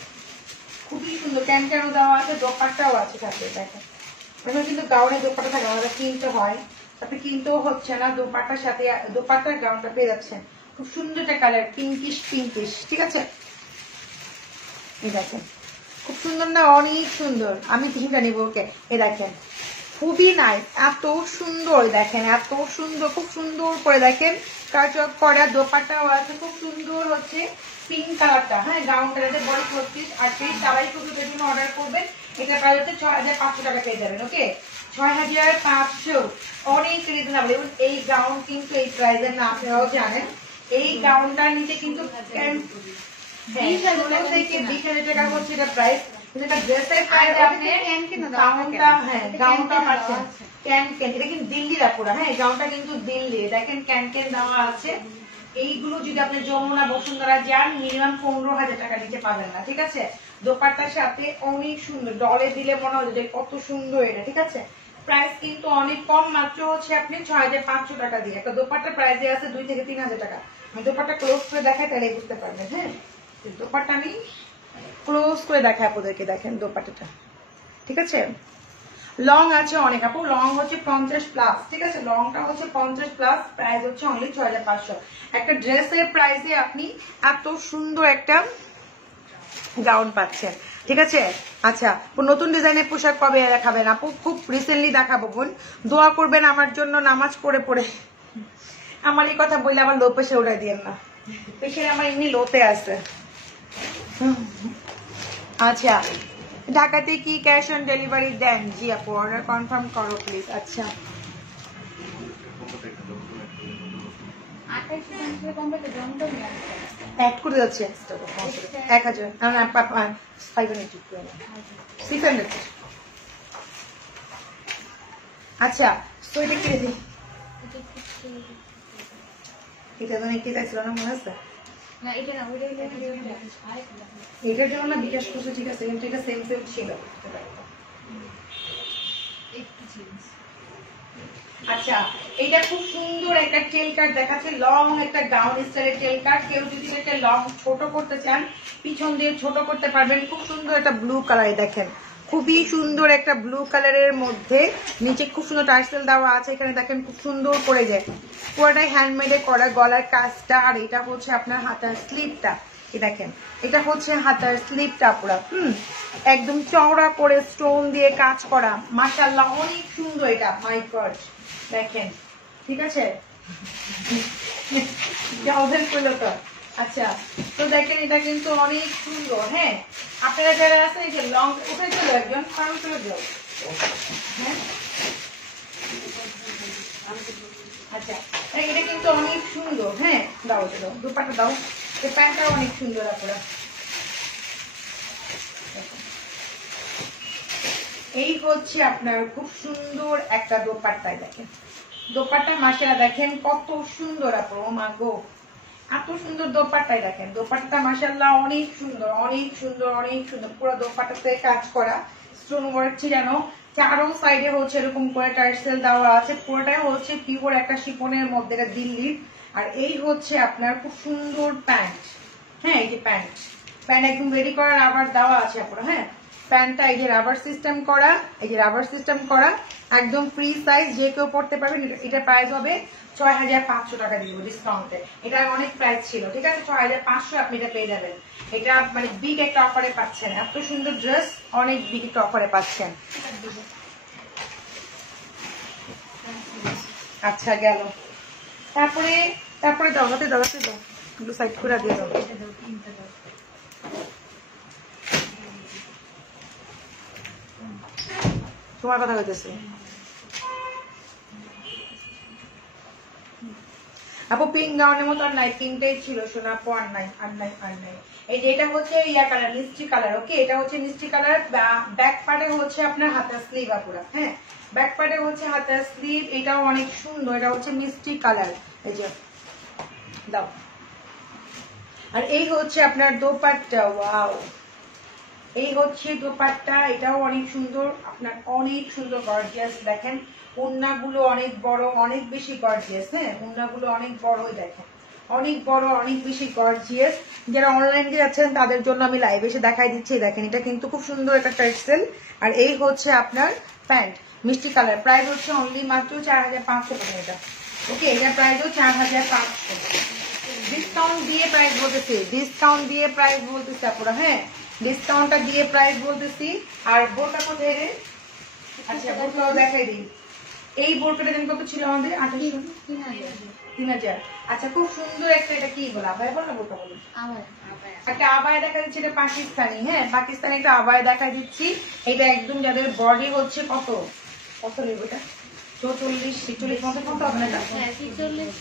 খুবই সুন্দর, ক্যানক্যানও দেওয়া আছে, দোপাট্টাও আছে সাথে। দেখেন এখানে কিন্তু গাউনের দোপাট্টা থাকে, আমাদের কিনতে হয়, তারপরে কিনতেও হচ্ছে না, দোপাট্টার সাথে দোপাট্টার গাউনটা পেয়ে যাচ্ছেন। খুব সুন্দর একটা কালার, পিঙ্কিশ পিঙ্কিশ, ঠিক আছে। এই দেখেন খুব সুন্দর না, অনেক সুন্দর, আমি তিনটা নিব। ওকে, এই দেখেন খুবই নাইস, এত সুন্দর, দেখেন এত সুন্দর, খুব সুন্দর করে দেখেন কাজ করা, দোপাট্টাও আছে খুব সুন্দর, হচ্ছে পিঙ্ক কালারটা, হ্যাঁ গাউনটা বড় 36 38, তারাই শুধু এর জন্য অর্ডার করবেন। এটা প্রায় হচ্ছে 6500 টাকা পেয়ে যাবেন। ওকে 6500 অনেক রিজনেবল। এবং এই গাউন কিন্তু এই প্রাইসের না, আপনারাও জানেন। এই গাউনটার নিচে কিন্তু 20,000 থেকে 20,000 টাকা হচ্ছে এটা প্রাইস। এটা ড্রেসের প্রাইস আপনি গাউনটা, হ্যাঁ গাউনটা পাচ্ছেন ক্যান ক্যান, এটা কিন্তু দিল্লির আপুরা, হ্যাঁ গাউনটা কিন্তু দিল্লি, দেখেন ক্যান ক্যান দেওয়া আছে। এইগুলো যদি আপনি যমুনা বসুন্ধরা যান মিনিমাম 15,000 টাকা নিচে পাবেন না, ঠিক আছে। দোপাট্টার সাথে অনেক সুন্দর, ডলে দিলে মনে হয় যে কত সুন্দর এটা, ঠিক আছে। প্রাইস কিন্তু অনেক কম, মাত্র হচ্ছে আপনি 6,500 টাকা দিয়ে। একটা দোপাট্টার প্রাইস আছে 2 থেকে 3,000 টাকা। আমি দোপাট্টা ক্লোজ করে দেখাই তাহলে বুঝতে পারবেন। হ্যাঁ দোপাট্টা আমি ক্লোজ করে দেখাই আপনাদেরকে, দেখেন দোপাট্টাটা, ঠিক আছে। লং আছে অনেক আপু, লং হচ্ছে 50+, ঠিক আছে। লংটা হচ্ছে 50+, প্রাইস হচ্ছে অনলি 6,500। একটা ড্রেসের প্রাইসে আপনি এত সুন্দর একটা গাউন পাচ্ছেন, ঠিক আছে। আচ্ছা নতুন ডিজাইনের পোশাক কবে দেখাবেন আপু? খুব রিসেন্টলি দেখাবো বোন, দোয়া করবেন আমার জন্য নামাজ পড়ে পড়ে। আমার এই কথা বললে আবার লো প্রেশার উঠাই দিয়েন না, প্রেশার আমার এমনি লোতে আছে। আচ্ছা ঢাকাতে কি ক্যাশ অন ডেলিভারি দেন? জি আপু, অর্ডার কনফার্ম করো প্লিজ। আচ্ছা অ্যাড করে যাচ্ছে 1,000, 600। আচ্ছা তো এটা কিনে দিই, এটা মানে কি চাইছিল না মনে আছে? এটার জন্য না বিকাশ করছে, ঠিক আছে, কিন্তু এটা সেম সেম ছিল। আচ্ছা এটা খুব সুন্দর একটা টেল কাট দেখাচ্ছে, লং একটা গাউন স্টাইলের টেল কাট। কেউ যদি এটা লং ছোট করতে চান পিছন দিয়ে ছোট করতে পারবেন। খুব সুন্দর একটা ব্লু কালার, দেখেন খুবই সুন্দর একটা ব্লু কালারের মধ্যে নিচে খুব সুন্দর টার্সেল দেওয়া আছে। এখানে দেখেন খুব সুন্দর করে যায়, পুরোটাই হ্যান্ডমেডে করা গলার কাজটা। আর এটা হচ্ছে আপনার হাতার স্লিপটা, দেখেন এটা হচ্ছে হাতার স্লিপটা পুরা একদম চওড়া করে স্টোন দিয়ে কাজ করা, মাশাআল্লাহ অনেক সুন্দর এটা। মাই গড দেখেন, ঠিক আছে তো। আচ্ছা তো দেখেন এটা কিন্তু অনেক সুন্দর। হ্যাঁ আপনারা যারা আছে এই যে লং উঠে চলো, একজন ফার্ম চলে যাও। হ্যাঁ আচ্ছা এটা কিন্তু অনেক সুন্দর। হ্যাঁ দাও দাও দুপাটা দাও, এই প্যান্টটাও অনেক সুন্দর আপনারা। এই হচ্ছে আপনার খুব সুন্দর একটা দোপাট্টায়, দেখেন দোপাট্টা মাশাআল্লাহ দেখেন কত সুন্দর আপু, ও মা গো এত সুন্দর দোপাট্টায় দেখেন। দোপাট্টা মাশাআল্লাহ অনেক সুন্দর অনেক সুন্দর অনেক সুন্দর, পুরো দোপাট্টাতে কাজ করা স্টোন ওয়ার্ক জানো, চারো সাইডে হচ্ছে এরকম করে টার্সেল দেওয়া আছে। পুরোটাই হচ্ছে পিওর একটা শিফনের মধ্যে, এটা দিল্লির। আর এই হচ্ছে আপনার খুব সুন্দর প্যান্ট। হ্যাঁ এই যে প্যান্ট, প্যান্ট একদম রেডি করা রাবার দেওয়া আছে আপনার। হ্যাঁ প্যান্টটা এই যে রাবার সিস্টেম করা, এই যে রাবার সিস্টেম করা একদম ফ্রি সাইজ, যে কেউ পড়তে পারবেন। এটা প্রাইস হবে 6,500 টাকা দিব ডিসকাউন্টে। এটা অনেক প্রাইস ছিল, ঠিক আছে 6,500 আপনি এটা পেয়ে যাবেন। এটা মানে বিগ একটা অফারে পাচ্ছেন, এত সুন্দর ড্রেস অনেক বিগ একটা অফারে পাচ্ছেন। আচ্ছা গেল, তারপরে তারপরে দাও হাতে দাও, হাতে দাও একটু সাইড করে দিয়ে দাও। তোমার কথা হইতেছে আপু, পিঙ্ক গাউনের মতো আর নাই, পিঙ্কটাই ছিল সোনা আপু, আর নাই আর নাই আর নাই। এই যে এটা হচ্ছে ইয়া কালার, মিষ্টি কালার। ওকে এটা হচ্ছে মিষ্টি কালার। ব্যাক পার্টে হচ্ছে আপনার হাতার স্লিভ আপুরা। হ্যাঁ ব্যাক পার্টে হচ্ছে হাতার স্লিভ, এটাও অনেক সুন্দর, এটা হচ্ছে মিষ্টি কালার। এই যে দাও, আর এই হচ্ছে আপনার দোপাট্টা। ওয়াও এই হচ্ছে দোপাট্টা, এটাও অনেক সুন্দর আপনার, অনেক সুন্দর গর্জিয়াস। দেখেন ওড়নাগুলো অনেক বড়, অনেক বেশি গর্জিয়াস। হ্যাঁ ওড়নাগুলো অনেক বড়ই দেখেন, অনেক বড় অনেক বেশি গর্জিয়াস। যারা অনলাইনে যাচ্ছেন তাদের জন্য আমি লাইভ এসে দেখাই দিচ্ছি। দেখেন এটা কিন্তু খুব সুন্দর একটা টার্সেল। আর এই হচ্ছে আপনার প্যান্ট মিষ্টি কালার, প্রাইস হচ্ছে অনলি মাত্র 4,500 টাকা এটা। ওকে এটা প্রাইসও 4,500, ডিসকাউন্ট দিয়ে প্রাইস বলতেছি, ডিসকাউন্ট দিয়ে প্রাইস বলতেছি আপনারা। হ্যাঁ ডিসকাউন্টটা দিয়ে প্রাইস বলতেছি। আর বোরকা কোথায় রে? আচ্ছা বোরকাও দেখাই দিই। এই বোরকাটা দাম কত ছিল আমাদের? 3,000। আচ্ছা খুব সুন্দর একটা, এটা কি বলে আবায়া বল না বোরকা বলি? একটা আবায়া দেখা দিচ্ছি, এটা পাকিস্তানি। হ্যাঁ পাকিস্তানি একটা আবায়া দেখা দিচ্ছি। এটা একদম যাদের বডি হচ্ছে কত কত নেব এটা 44 46 50 কত হবে না এটা? হ্যাঁ 46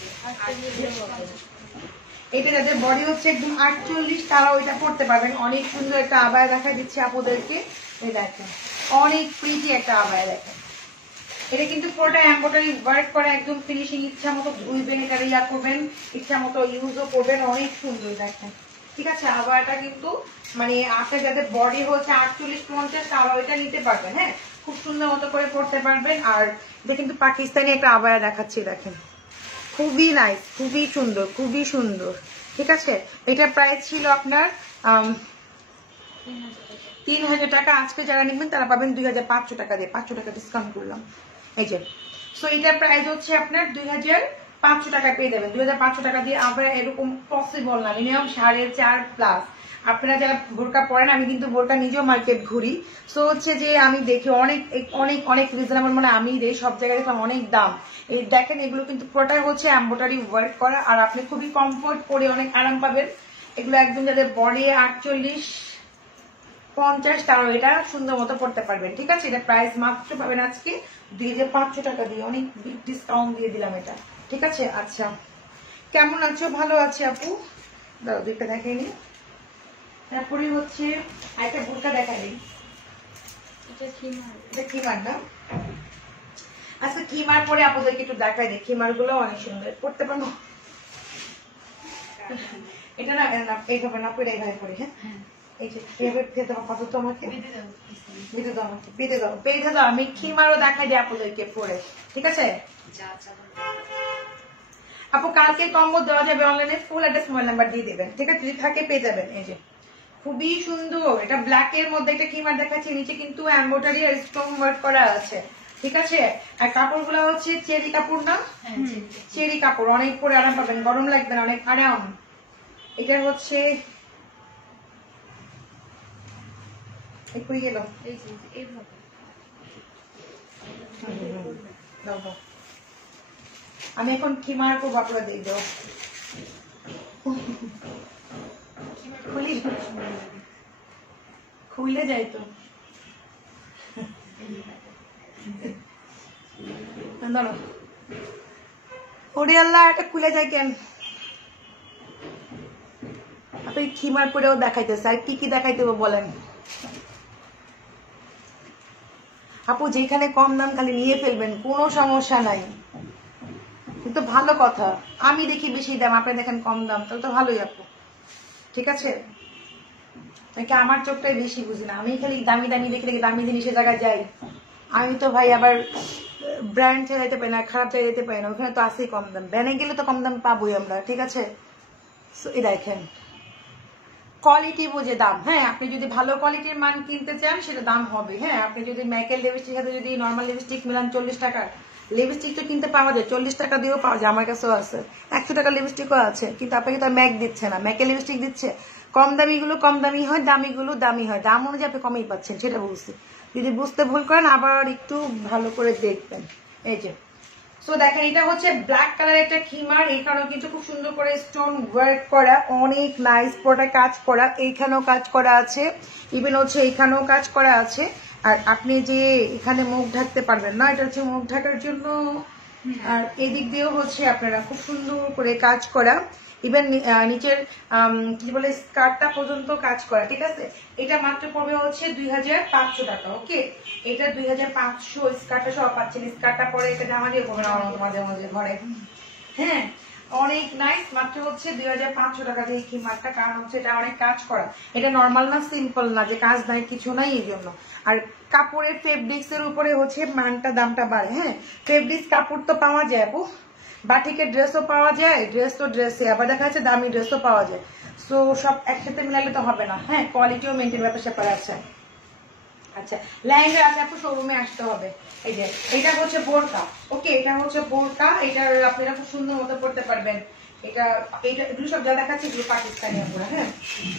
এটা যাদের বডি হচ্ছে একদম 48 তারা ওইটা পড়তে পারবেন। অনেক সুন্দর একটা আবায়া দেখাই দিচ্ছি আপনাদেরকে। এই দেখেন অনেক প্রিটি একটা আবায়া দেখেন। এটা কিন্তু পুরোটা এমব্রয়ডারি ওয়ার্ক করা, একদম ফিনিশিং। ইচ্ছা মতো ধুইবেন, এটা ইয়া করবেন, ইচ্ছা মতো ইউজও করবেন। অনেক সুন্দর দেখেন, ঠিক আছে। আবায়াটা কিন্তু মানে আপনার যাদের বডি হচ্ছে 48-50 তারা ওইটা নিতে পারবেন। হ্যাঁ, খুব সুন্দর মতো করে পড়তে পারবেন। আর এটা কিন্তু পাকিস্তানি একটা আবায়া দেখাচ্ছি, দেখেন খুবই নাইস, খুবই সুন্দর, খুবই সুন্দর, ঠিক আছে। এটার প্রাইস ছিল আপনার 3000 টাকা। আজকে যারা নেবেন তারা পাবেন 2500 টাকা দিয়ে, 500 টাকা ডিসকাউন্ট করলাম। এই যে সো এটার প্রাইস হচ্ছে আপনার 2500 টাকা পেয়ে যাবেন। 2500 টাকা দিয়ে আমরা এরকম পসিবল না, মিনিমাম 4.5+ আপনারা যারা বোরকা পরেন, আমি কিন্তু বোরকা নিজেও মার্কেট ঘুরি। সো হচ্ছে যে আমি দেখি অনেক অনেক অনেক রিজনেবল, মানে আমি সব জায়গায় দেখলাম অনেক দাম। এই দেখেন এগুলো কিন্তু পুরোটাই হচ্ছে এমব্রয়ডারি ওয়ার্ক করা, আর আপনি খুবই কমফোর্ট পরে অনেক আরাম পাবেন। এগুলো একদম যাদের বডি 48-50 তারা এটা সুন্দর মতো পড়তে পারবেন, ঠিক আছে। এটা প্রাইস মাত্র পাবেন আজকে 2500 টাকা দিয়ে, অনেক বিগ ডিসকাউন্ট দিয়ে দিলাম এটা, ঠিক আছে। আচ্ছা কেমন আছো? ভালো আছে আপু? দাও দুইটা দেখাই নি। তারপরে হচ্ছে একটা বোরকা দেখা দিই। এটা খিমার না? আচ্ছা খিমার পরে আপনাদেরকে একটু দেখাই দিই। খিমার গুলো অনেক সুন্দর, পড়তে পারবো। এটা না এইভাবে না পরে এইভাবে পরে। হ্যাঁ এই যে এইভাবে পেতে দাও, কত তোমাকে বেঁধে দাও, আমাকে বেঁধে দাও, বেঁধে দাও। আমি খিমারও দেখাই দিই আপনাদেরকে পরে, ঠিক আছে। আপু কালকে কম্বো দেওয়া যাবে অনলাইনে, ফুল অ্যাড্রেস মোবাইল নাম্বার দিয়ে দেবেন, ঠিক আছে। যদি থাকে পেয়ে যাবেন। এই যে খুবই সুন্দর, এটা ব্ল্যাক এর মধ্যে একটা খিমার দেখাচ্ছি। নিচে কিন্তু এমব্রয়ডারি আর স্টোন ওয়ার্ক করা আছে, ঠিক আছে। আর কাপড়গুলো হচ্ছে চেরি কাপড় না? চেরি কাপড়, অনেক পরে আরাম পাবেন, গরম লাগবে না, অনেক আরাম। এটা হচ্ছে গেল আমি এখন খিমার করবো, আপনারা দিয়ে দেবো। খুলে যায় তো, ওরে আল্লাহ, এটা খুলে যায় কেন? আপনি খিমার পরেও দেখাইতেছে, আর কি কি দেখাইতে বলেন আপু? যেখানে কম দাম খালি নিয়ে ফেলবেন, কোনো সমস্যা নাই, কিন্তু ভালো কথা। আমি দেখি বেশি দাম, আপনি দেখেন কম দাম, তাহলে তো ভালোই আপু, ঠিক আছে। নাকি আমার চোখটাই বেশি বুঝি না, আমি খালি দামি দামি দেখে দেখে দামি জিনিসের জায়গায় যাই। আমি তো ভাই আবার ব্র্যান্ড ছেড়ে যেতে পারি না, খারাপ ছেড়ে যেতে পারি না, ওখানে তো আসেই কম দাম। ব্যানে গেলে তো কম দাম পাবোই আমরা, ঠিক আছে। এই দেখেন কোয়ালিটি বুঝে দাম। হ্যাঁ, আপনি যদি ভালো কোয়ালিটির মান কিনতে চান সেটা দাম হবে। হ্যাঁ, আপনি যদি ম্যাকের লিপস্টিক সাথে যদি নর্মাল লিপস্টিক মিলান 40 টাকার লিপস্টিক তো কিনতে পাওয়া যায়, 40 টাকা দিয়েও পাওয়া যায়, আমার কাছেও আছে। 100 টাকার লিপস্টিকও আছে, কিন্তু আপনাকে তো ম্যাক দিচ্ছে না, ম্যাকের লিপস্টিক দিচ্ছে। কম দামি গুলো কম দামি হয়, দামি গুলো দামি হয়, দাম অনুযায়ী আপনি কমেই পাচ্ছেন, সেটা বুঝছি। যদি বুঝতে ভুল করেন আবার একটু ভালো করে দেখবেন। এই যে সো দেখেন এটা হচ্ছে ব্ল্যাক কালার একটা খিমার, এখানেও কিন্তু খুব সুন্দর করে স্টোন ওয়ার্ক করা, অনেক নাইস পুরোটা কাজ করা। এইখানেও কাজ করা আছে, ইভেন হচ্ছে এইখানেও কাজ করা আছে। আর আপনি যে এখানে মুখ ঢাকতে পারবেন না, এটা হচ্ছে মুখ ঢাকার জন্য। আর এদিক দিয়েও হচ্ছে আপনারা খুব সুন্দর করে কাজ করা, ইভেন নিচের কি বলে স্কার্টটা পর্যন্ত কাজ করা, ঠিক আছে। এটা মাত্র পড়বে হচ্ছে 2500 টাকা। ওকে, এটা 2500, স্কার্টটা সব পাচ্ছেন। স্কার্টটা পরে এটা জামা দিয়ে পড়বেন আমার মাঝে মাঝে ঘরে। হ্যাঁ, অনেক নাইস, মাত্র হচ্ছে 2500 টাকা দিয়ে খিমারটা। কারণ হচ্ছে এটা অনেক কাজ করা, এটা নর্মাল না, সিম্পল না যে কাজ নাই কিছু নাই, এই জন্য। আর কাপড়ের ফেব্রিক্স এর উপরে হচ্ছে মানটা দামটা বাড়ে। হ্যাঁ, ফেব্রিক্স কাপড় তো পাওয়া যায় আপু, বাটিকের ড্রেসও পাওয়া যায়, ড্রেস তো ড্রেসে, আবার দেখা যাচ্ছে দামি ড্রেসও পাওয়া যায়। সো সব একসাথে মিলালে তো হবে না। হ্যাঁ, কোয়ালিটিও মেনটেন ব্যাপার স্যাপার আছে। আচ্ছা লেহেঙ্গা আছে আপু, শোরুমে আসতে হবে। এই যে এটা হচ্ছে বোরকা। ওকে, এটা হচ্ছে বোরকা, এটা আপনারা খুব সুন্দর মতো পড়তে পারবেন। এটা এগুলো সব যা দেখাচ্ছি এগুলো পাকিস্তানি আপুরা। হ্যাঁ,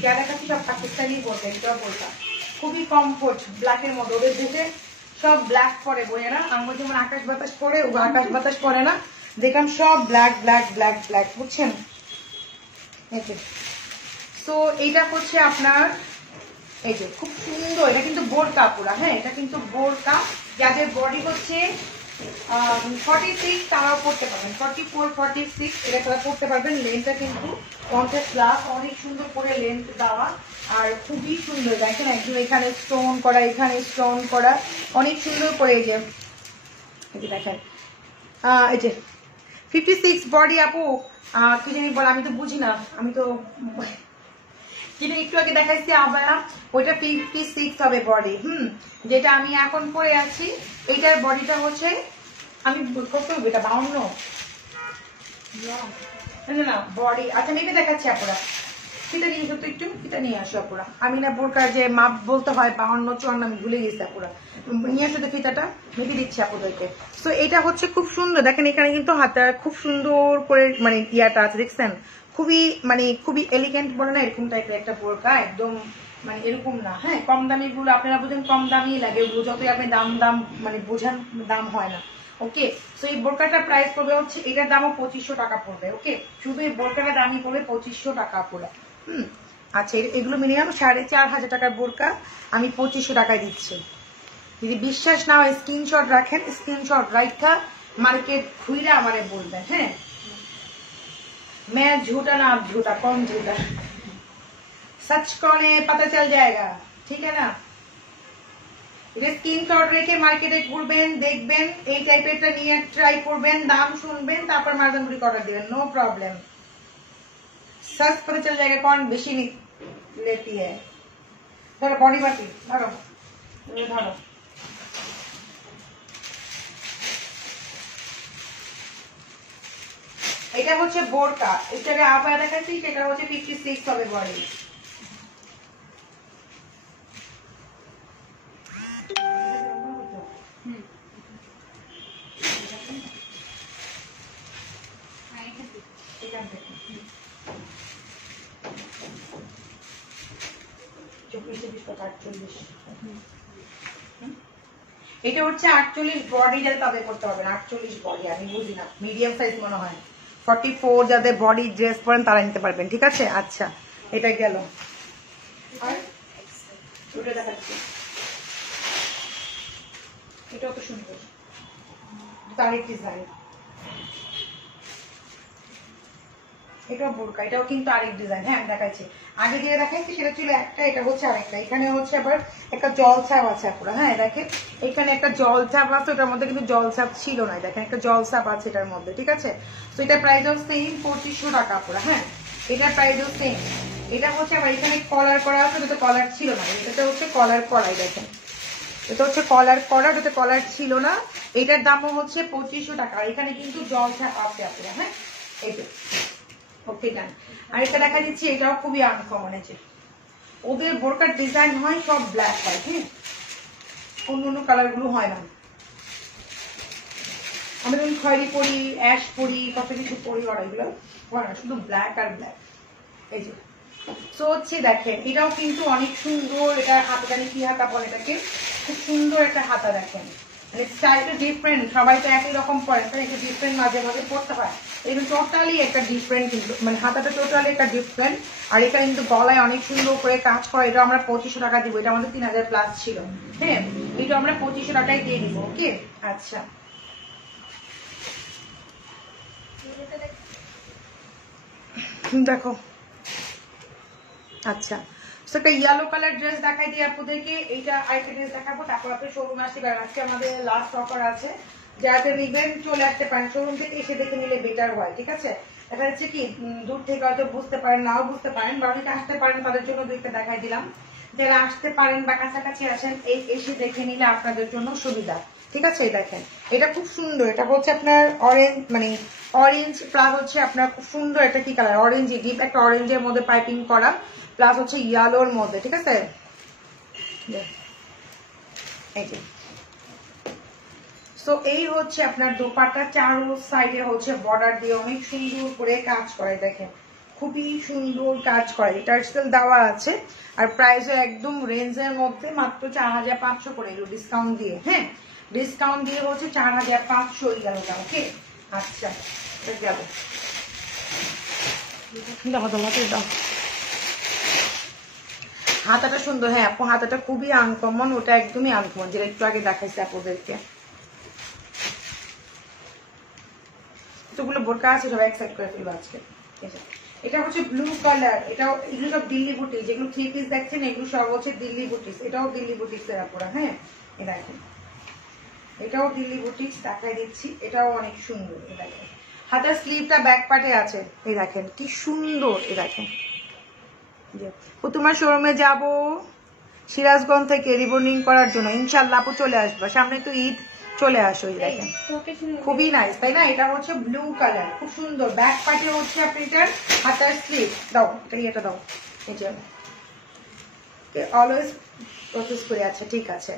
যা দেখাচ্ছি সব পাকিস্তানি বোরকা, এটাও বোরকা, খুবই কমফোর্ট, ব্ল্যাকের মধ্যে। ওদের দেশে সব ব্ল্যাক পরে বইয়েরা, আমার যেমন আকাশ বাতাস পরে, ও আকাশ বাতাস পরে না, দেখলাম সব ব্ল্যাক ব্ল্যাক ব্ল্যাক ব্ল্যাক, বুঝছেন। সো এইটা হচ্ছে আপনার এই যে খুব সুন্দর, এটা কিন্তু বোরকা পুরা। হ্যাঁ, এটা কিন্তু বোরকা, যাদের বডি হচ্ছে 46 তারাও পড়তে পারবেন, 44 46 এটা তারা পড়তে পারবেন। লেন্থটা কিন্তু 50+, অনেক সুন্দর করে লেন্থ দেওয়া আর খুবই সুন্দর। দেখেন একদম এখানে স্টোন করা, এখানে স্টোন করা, অনেক সুন্দর করে। এই যে দেখেন এই যে 56 বডি আপু কি জানি বলে, আমি তো বুঝি না, আমি তো কিন্তু একটু আগে দেখাইছি আবায়া, ওইটা 56 হবে বডি। যেটা আমি এখন পরে আছি এইটার বডিটা হচ্ছে, আমি কত হবে এটা 52 না বডি। আচ্ছা মেপে দেখাচ্ছি আপনারা, ফিতা নিয়ে এসো তো, একটু ফিতা নিয়ে আসো আপুরা। আমি না বোরকার যে মাপ বলতে হয় 52 54 আমি ভুলে গেছি আপুরা, নিয়ে আসো তো ফিতাটা, মেপে দিচ্ছি আপুদেরকে। তো এটা হচ্ছে খুব সুন্দর, দেখেন এখানে কিন্তু হাতটা খুব সুন্দর করে মানে ইয়াটা আছে দেখছেন, খুবই মানে খুবই এলিগেন্ট বলে না এরকম টাইপের একটা বোরকা, একদম মানে এরকম না। হ্যাঁ কম দামি গুলো আপনারা বুঝেন কম দামি লাগে, যতই আপনি দাম মানে বোঝান দাম হয় না। ওকে, সো এই বোরকাটার প্রাইস পড়বে হচ্ছে, এটার দামও 2500 টাকা পড়বে। ওকে, শুধু এই বোরকাটার দামই পড়বে 2500 টাকা পুরো। আচ্ছা এগুলো মিনিমাম 4500 টাকার বোরকা আমি 2500 টাকায় দিচ্ছি। যদি বিশ্বাস না হয় স্ক্রিনশট রাখেন, স্ক্রিনশট রাখা মার্কেট ঘুরে আমারে বলবেন। হ্যাঁ मैं झूठा ना आप झूठा, कौन झूठा, सच कौन है पता चल जाएगा, ठीक है ना। এটা স্ক্রিনশট রেখে মার্কেটে ঘুরবেন, দেখবেন এই টাইপেরটা নিয়ে ট্রাই করবেন, দাম শুনবেন, তারপর মার্দানগুড়ি অর্ডার দিবেন, নো প্রবলেম। सर्च पता चल जाएगा कौन बेशी लेती है। धरो बॉडी बाटी, धरो धरो, এটা হচ্ছে বোরকা, এটাকে আবার দেখাচ্ছি, সেটা হচ্ছে 56 হবে বডি। এটা হচ্ছে 48 বডি, যাতে তাদের করতে পারবেন 48 বডি, আমি বুঝি না মিডিয়াম সাইজ মনে হয়, 44 যাদের বডি ড্রেস পরেন তারা নিতে পারবেন, ঠিক আছে। আচ্ছা এটা গেল, আর ওটা দেখাচ্ছি, এটাও তো সুন্দর তারিখ ডিজাইন, এটাও বোরকা, এটাও কিন্তু আরেক ডিজাইন। হ্যাঁ দেখাচ্ছি, আগে যেটা দেখাচ্ছি সেটা ছিল একটা, এটা হচ্ছে আরেকটা। এখানে হচ্ছে আবার একটা জল ছাপ আছে পুরো। হ্যাঁ দেখেন এখানে একটা জল ছাপ আছে, ওটার মধ্যে কিন্তু জল ছাপ ছিল না, দেখেন একটা জল ছাপ আছে এটার মধ্যে, ঠিক আছে। তো এটা প্রাইসও সেম 2500 টাকা পুরো। হ্যাঁ এটার প্রাইসও সেম। এটা হচ্ছে আবার এখানে কলার করা আছে, এটা কলার ছিল না, এটা হচ্ছে কলার করাই, দেখেন এটা হচ্ছে কলার করা, যেটা কলার ছিল না, এটার দামও হচ্ছে 2500 টাকা। এখানে কিন্তু জল ছাপ আছে আপনারা। হ্যাঁ এই তো ওকে ডান। আর এটা দেখা দিচ্ছি, এটাও খুবই আনকমন আছে, ওদের বোরকার ডিজাইন হয় সব ব্ল্যাক হয়, হ্যাঁ অন্য কালার গুলো হয় না। আমি যখন খয়েরি পরি, অ্যাশ পরি, কত কিছু পরি, আর এগুলো হয় না, শুধু ব্ল্যাক আর ব্ল্যাক। এই যে তো হচ্ছে দেখেন এটাও কিন্তু অনেক সুন্দর, এটা হাতাখানি কি হাতা বলে এটাকে, খুব সুন্দর একটা হাতা দেখেন, মানে স্টাইলটা ডিফারেন্ট, সবাই তো একই রকম পরে, একটু ডিফারেন্ট মাঝে মাঝে পড়তে হয়। এটা টোটালি একটা ডিফারেন্ট, কিন্তু মানে হাতাটা টোটালি একটা ডিফারেন্ট। আর এটা কিন্তু গলায় অনেক সুন্দর করে কাজ করা, এটা আমরা 2500 টাকা দিব, এটা আমাদের 3000+ ছিল। হ্যাঁ এটা আমরা 2500 টাকায় দিয়ে দিব। ওকে আচ্ছা দেখো, আচ্ছা একটা ইয়েলো কালার ড্রেস দেখাই দিই আপনাদেরকে, এইটা আরেকটা ড্রেস দেখাবো, তারপর আপনি শোরুম আসতে পারেন। আজকে আমাদের লাস্ট অফার আছে, যাতে নিবেন চলে আসতে পারেন, শোরুম থেকে এসে দেখে নিলে বেটার হয়, ঠিক আছে। দেখা যাচ্ছে কি দূর থেকে হয়তো বুঝতে পারেন, নাও বুঝতে পারেন, বা অনেকে আসতে পারেন, তাদের জন্য দুইটা দেখাই দিলাম। যারা আসতে পারেন বা কাছাকাছি আসেন, এই এসে দেখে নিলে আপনাদের জন্য সুবিধা, ঠিক আছে। দেখেন এটা খুব সুন্দর, এটা হচ্ছে আপনার অরেঞ্জ, মানে অরেঞ্জ প্লাস হচ্ছে আপনার খুব সুন্দর একটা কি কালার, অরেঞ্জ, ডিপ একটা অরেঞ্জের মধ্যে পাইপিং করা, প্লাস হচ্ছে ইয়েলোর মধ্যে, ঠিক আছে। এই যে সো এই হচ্ছে আপনার দোপাট্টা, চারো সাইডে হচ্ছে বর্ডার দিয়ে অনেক সুন্দর করে কাজ করে, দেখেন খুবই সুন্দর কাজ করে, এটা স্টিল দেওয়া আছে। আর প্রাইসও একদম রেঞ্জের মধ্যে, মাত্র 4500 করে ডিসকাউন্ট দিয়ে। হ্যাঁ ডিসকাউন্ট দিয়ে হচ্ছে 4500 গেল। ওকে আচ্ছা গেল, হাতাটা সুন্দর। হ্যাঁ আপু হাতাটা খুবই আনকমন, ওটা একদমই আনকমন, যেটা একটু আগে দেখাইছে আপনাদেরকে। এতগুলো বোরকা আছে, সব এক সাইড করে ফেলবো আজকে। এটা হচ্ছে ব্লু কালার, এটাও এগুলো সব দিল্লি বুটিক, যেগুলো 3 পিস দেখছেন এগুলো সব হচ্ছে দিল্লি বুটিক। এটাও দিল্লি বুটিক্স এর আপুরা। হ্যাঁ এই দেখেন, এটাও দিল্লি বুটিক্স দেখাই দিচ্ছি, এটাও অনেক সুন্দর। এই দেখেন হাতের স্লিভটা ব্যাক পার্টে আছে, এই দেখেন কি সুন্দর। এই দেখেন তোমার শোরুমে যাব সিরাজগঞ্জ থেকে রিবন্ডিং করার জন্য, ইনশাল্লাহ আপু চলে আসবে, সামনে তো ঈদ, চলে আসো। এই দেখেন খুবই নাইস তাই না? এটা হচ্ছে ব্লু কালার, খুব সুন্দর। ব্যাক পার্টে হচ্ছে আপনি এটার হাতার স্লিভ দাও, এটা দাও, এই যে অলওয়েজ প্রসেস করে আছে। ঠিক আছে,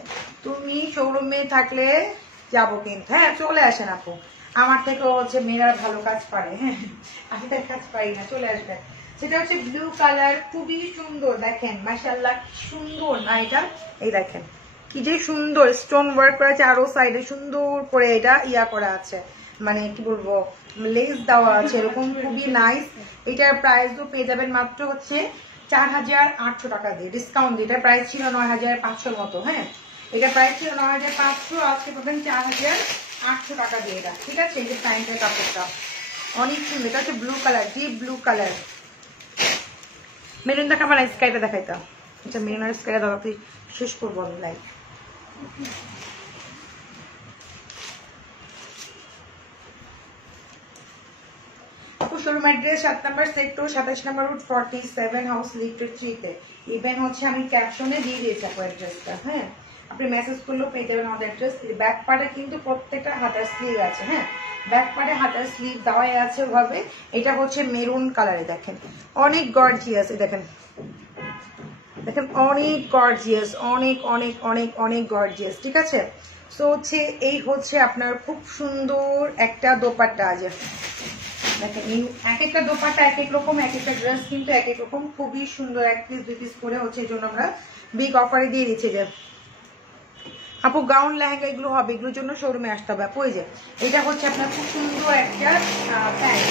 তুমি শোরুমে থাকলে যাবো কিন্তু। হ্যাঁ চলে আসেন আপু, আমার থেকেও হচ্ছে মেয়েরা ভালো কাজ পারে। হ্যাঁ আমি তার কাজ পারি না, চলে আসবে। সেটা হচ্ছে ব্লু কালার, খুবই সুন্দর। দেখেন মাশাআল্লাহ কি সুন্দর না এটা? এই দেখেন কি যে সুন্দর স্টোন ওয়ার্ক করা আছে, আরো সাইডে সুন্দর করে এটা ইয়া করা আছে, মানে কি বলবো লেস দেওয়া আছে এরকম, খুবই নাইস। এটার প্রাইসও পেয়ে যাবেন মাত্র হচ্ছে 4800 টাকা দিয়ে, ডিসকাউন্ট দিয়ে। এটা প্রাইস ছিল 9500 মতো। হ্যাঁ এটা প্রাইস ছিল 9500, আজকে পাবেন 4800 টাকা দিয়ে এটা। ঠিক আছে, এই যে প্যান্টের কাপড়টা অনেক সুন্দর, এটা হচ্ছে blue colour, deep blue colour. Maroon দেখা আমার স্কাইটা দেখাইতাম। আচ্ছা মেরুন আর স্কাইটা দাদাতে শেষ করবো আমি লাইভ। শোরুম অ্যাড্রেস 7 নম্বর সেক্টর, 27 নম্বর রুট, 47 হাউস, লিফটেড 3 তে। ইভেন হচ্ছে আমি ক্যাপশনে দিয়ে দিয়েছি আপনার অ্যাড্রেসটা। হ্যাঁ আপনি মেসেজ করলেও পেয়ে যাবেন আমাদের অ্যাড্রেস। ব্যাক পার্টে কিন্তু প্রত্যেকটা হাতার স্লিভ আছে। হ্যাঁ ব্যাক পার্টে হাতার স্লিভ দেওয়াই আছে ওভাবে। এটা হচ্ছে মেরুন কালারে, দেখেন অনেক গর্জিয়াস। দেখেন দেখেন অনেক গর্জিয়াস, অনেক অনেক অনেক অনেক গর্জিয়াস। ঠিক আছে, সো হচ্ছে এই হচ্ছে আপনার খুব সুন্দর একটা দোপাট্টা আছে। দেখেন এক একটা দোপাট্টা এক এক রকম, এক একটা ড্রেস কিন্তু এক এক রকম, খুবই সুন্দর। 1 পিস 2 পিস করে হচ্ছে, এই জন্য আমরা বিগ অফারে দিয়ে দিচ্ছি। যে আপু গাউন লেহেঙ্গা এগুলো হবে, এগুলোর জন্য শোরুমে আসতে হবে আপু। এই যে এটা হচ্ছে আপনার খুব সুন্দর একটা প্যান্ট,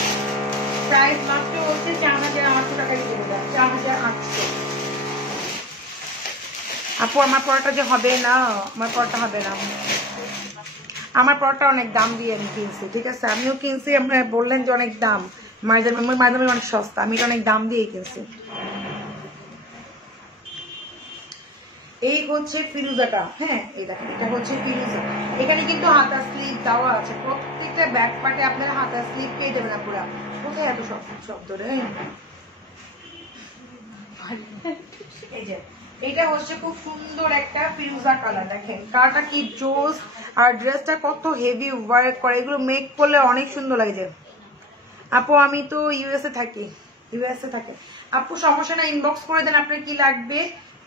প্রাইস মাত্র হচ্ছে 4800 টাকা দিয়ে দেবেন, 4800। আপু আমার পরোটা যে হবে না, আমার পরোটা হবে না, আমার পরোটা অনেক দাম দিয়ে আমি কিনছি। ঠিক আছে আমিও কিনছি, আপনারা বললেন যে অনেক দাম, মাঝে অনেক সস্তা, আমি অনেক দাম দিয়ে কিনছি। এই হচ্ছে ফিরুজাটা। হ্যাঁ এই দেখেন এটা হচ্ছে ফিরুজা, এখানে কিন্তু হাতা স্লিভ দেওয়া আছে, প্রত্যেকটা ব্যাক পার্টে আপনারা হাতা স্লিভ পেয়ে যাবেন। পুরা কোথায় এত শব্দ রে? এই যে এটা হচ্ছে খুব সুন্দর একটা ফিরুজা কালার, দেখেন কালারটা কি জোস, আর ড্রেসটা কত হেভি ওয়ার্ক করে, এগুলো মেক করলে অনেক সুন্দর লাগে। যে আপু আমি তো ইউএসএ থাকি, আপু সমস্যা না, ইনবক্স করে দেন আপনার কি লাগবে,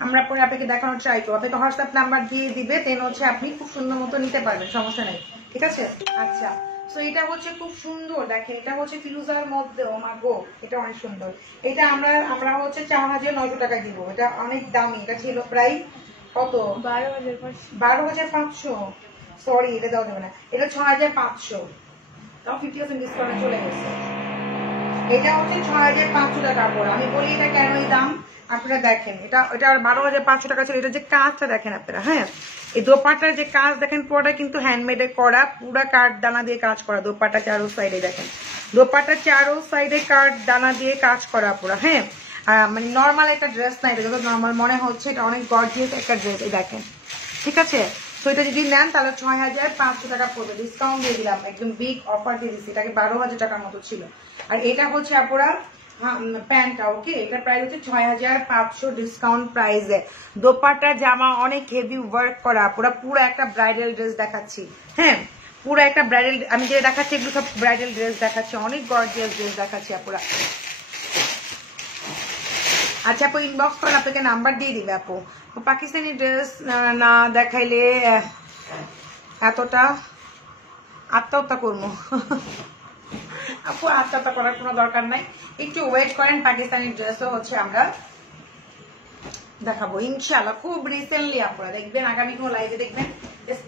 আমরা পরে আপনাকে দেখানোর ট্রাই করবো। আপনাকে হোয়াটসঅ্যাপ নাম্বার দিয়ে দিবে, দেন হচ্ছে আপনি খুব সুন্দর মতো নিতে পারবেন, সমস্যা নেই। ঠিক আছে আচ্ছা, তো এটা হচ্ছে খুব সুন্দর। দেখেন এটা হচ্ছে ফিরুজার মধ্যে, ও মা গো এটা অনেক সুন্দর। এটা আমরা হচ্ছে 4900 টাকা দিব, এটা অনেক দামি। এটা ছিল প্রায় কত 12500, সরি এটা দেওয়া যাবে না, এটা 6500, তাও 50% ডিসকাউন্টে চলে গেছে। এটা হচ্ছে 6500 টাকা পড়ে। আমি বলি এটা কেন এই দাম, আপনারা দেখেন এটা 12500 টাকা ছিল। এটা যে কাজটা দেখেন আপনারা, হ্যাঁ এই দোপাট্টার যে কাজ দেখেন, পুরোটা কিন্তু হ্যান্ডমেডে করা, পুরা কাঠ দানা দিয়ে কাজ করা। দোপাট্টা চারো সাইডে দেখেন, দোপাট্টা চারো সাইডে কাঠ দানা দিয়ে কাজ করা পুরা। হ্যাঁ মানে নর্মাল একটা ড্রেস না, এটা যত নর্মাল মনে হচ্ছে, এটা অনেক গর্জিয়াস একটা ড্রেস। এই দেখেন ঠিক আছে, তো এটা যদি নেন তাহলে 6500 টাকা পড়বে, ডিসকাউন্ট দিয়ে দিলাম, একদম বিগ অফার দিয়ে দিচ্ছি। এটাকে 12000 টাকার মতো ছিল। আর এটা হচ্ছে আপুরা প্যান্টটা, ওকে এটা প্রাইস হচ্ছে 6500 ডিসকাউন্ট প্রাইসে। দোপাট্টা জামা অনেক হেভি ওয়ার্ক করা, পুরো একটা ব্রাইডাল ড্রেস দেখাচ্ছি। হ্যাঁ পুরো একটা ব্রাইডাল, আমি যেটা দেখাচ্ছি এগুলো সব ব্রাইডাল ড্রেস দেখাচ্ছি, অনেক গর্জিয়াস ড্রেস দেখাচ্ছি আপুরা। আচ্ছা আপু ইনবক্স করেন, আপনাকে নাম্বার দিয়ে দিবে আপু। পাকিস্তানি ড্রেস না দেখাইলে এতটা আত্মহত্যা করবো। আপু আত্মহত্যা করার কোনো দরকার নাই, একটু ওয়েট করেন, পাকিস্তানি ড্রেসও হচ্ছে আমরা দেখাবো ইনশাআল্লাহ খুব রিসেন্টলি। আপনারা দেখবেন আগামী কোনো লাইভে দেখবেন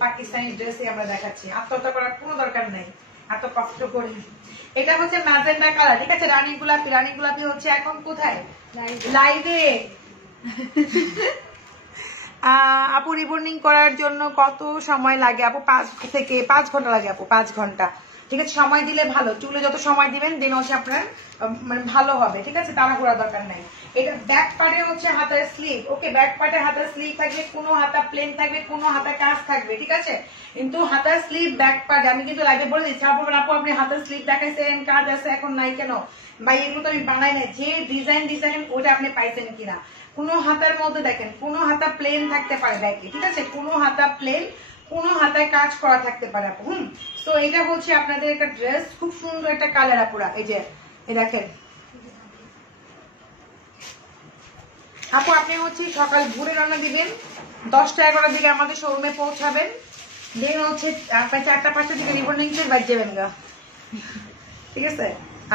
পাকিস্তানি ড্রেসই আমরা দেখাচ্ছি, আত্মহত্যা করার কোনো দরকার নেই, এত কষ্ট করি। এটা হচ্ছে ম্যাজেন্ডা কালার, ঠিক আছে রানী গোলাপি হচ্ছে এখন কোথায় লাইভে, আপু রিবন্ডিং করার জন্য কত সময় লাগে আপু? 5 থেকে 5 ঘন্টা লাগে আপু, 5 ঘন্টা। ঠিক আছে, সময় দিলে ভালো, চুলে যত সময় দিবেন দেন হচ্ছে আপনার মানে ভালো হবে। ঠিক আছে, তাড়াহুড়া দরকার নাই। এটা ব্যাক পার্টে হচ্ছে হাতার স্লিভ। ওকে, ব্যাক পার্টে হাতার স্লিভ থাকবে, কোনো হাতা প্লেন থাকবে, কোনো হাতা কাজ থাকবে। ঠিক আছে, কিন্তু হাতার স্লিভ ব্যাক পার্টে আমি কিন্তু লাইভে বলে দিচ্ছি। আপু আপনি হাতার স্লিভ দেখাইছেন, কাজ আছে, এখন নাই কেন ভাই? এগুলো তো আমি বানাই নাই, যে ডিজাইন দিয়েছেন ওটা আপনি পাইছেন কিনা। কোনো হাতার মধ্যে দেখেন কোনো হাতা প্লেন থাকতে পারে ব্যাকে। ঠিক আছে, কোনো হাতা প্লেন, কোনো হাতায় কাজ করা থাকতে পারে আপু। তো এটা হচ্ছে আপনাদের একটা ড্রেস, খুব সুন্দর একটা কালার আপুরা। এই যে দেখেন আপু, আপনি হচ্ছে সকাল ভোরে রান্না দিবেন, 10টা-11টার দিকে আমাদের শোরুমে পৌঁছাবেন, দেন হচ্ছে আপনার 4টা-5টার দিকে রিবন্ডিং করে বাজ যাবেন গা। ঠিক আছে,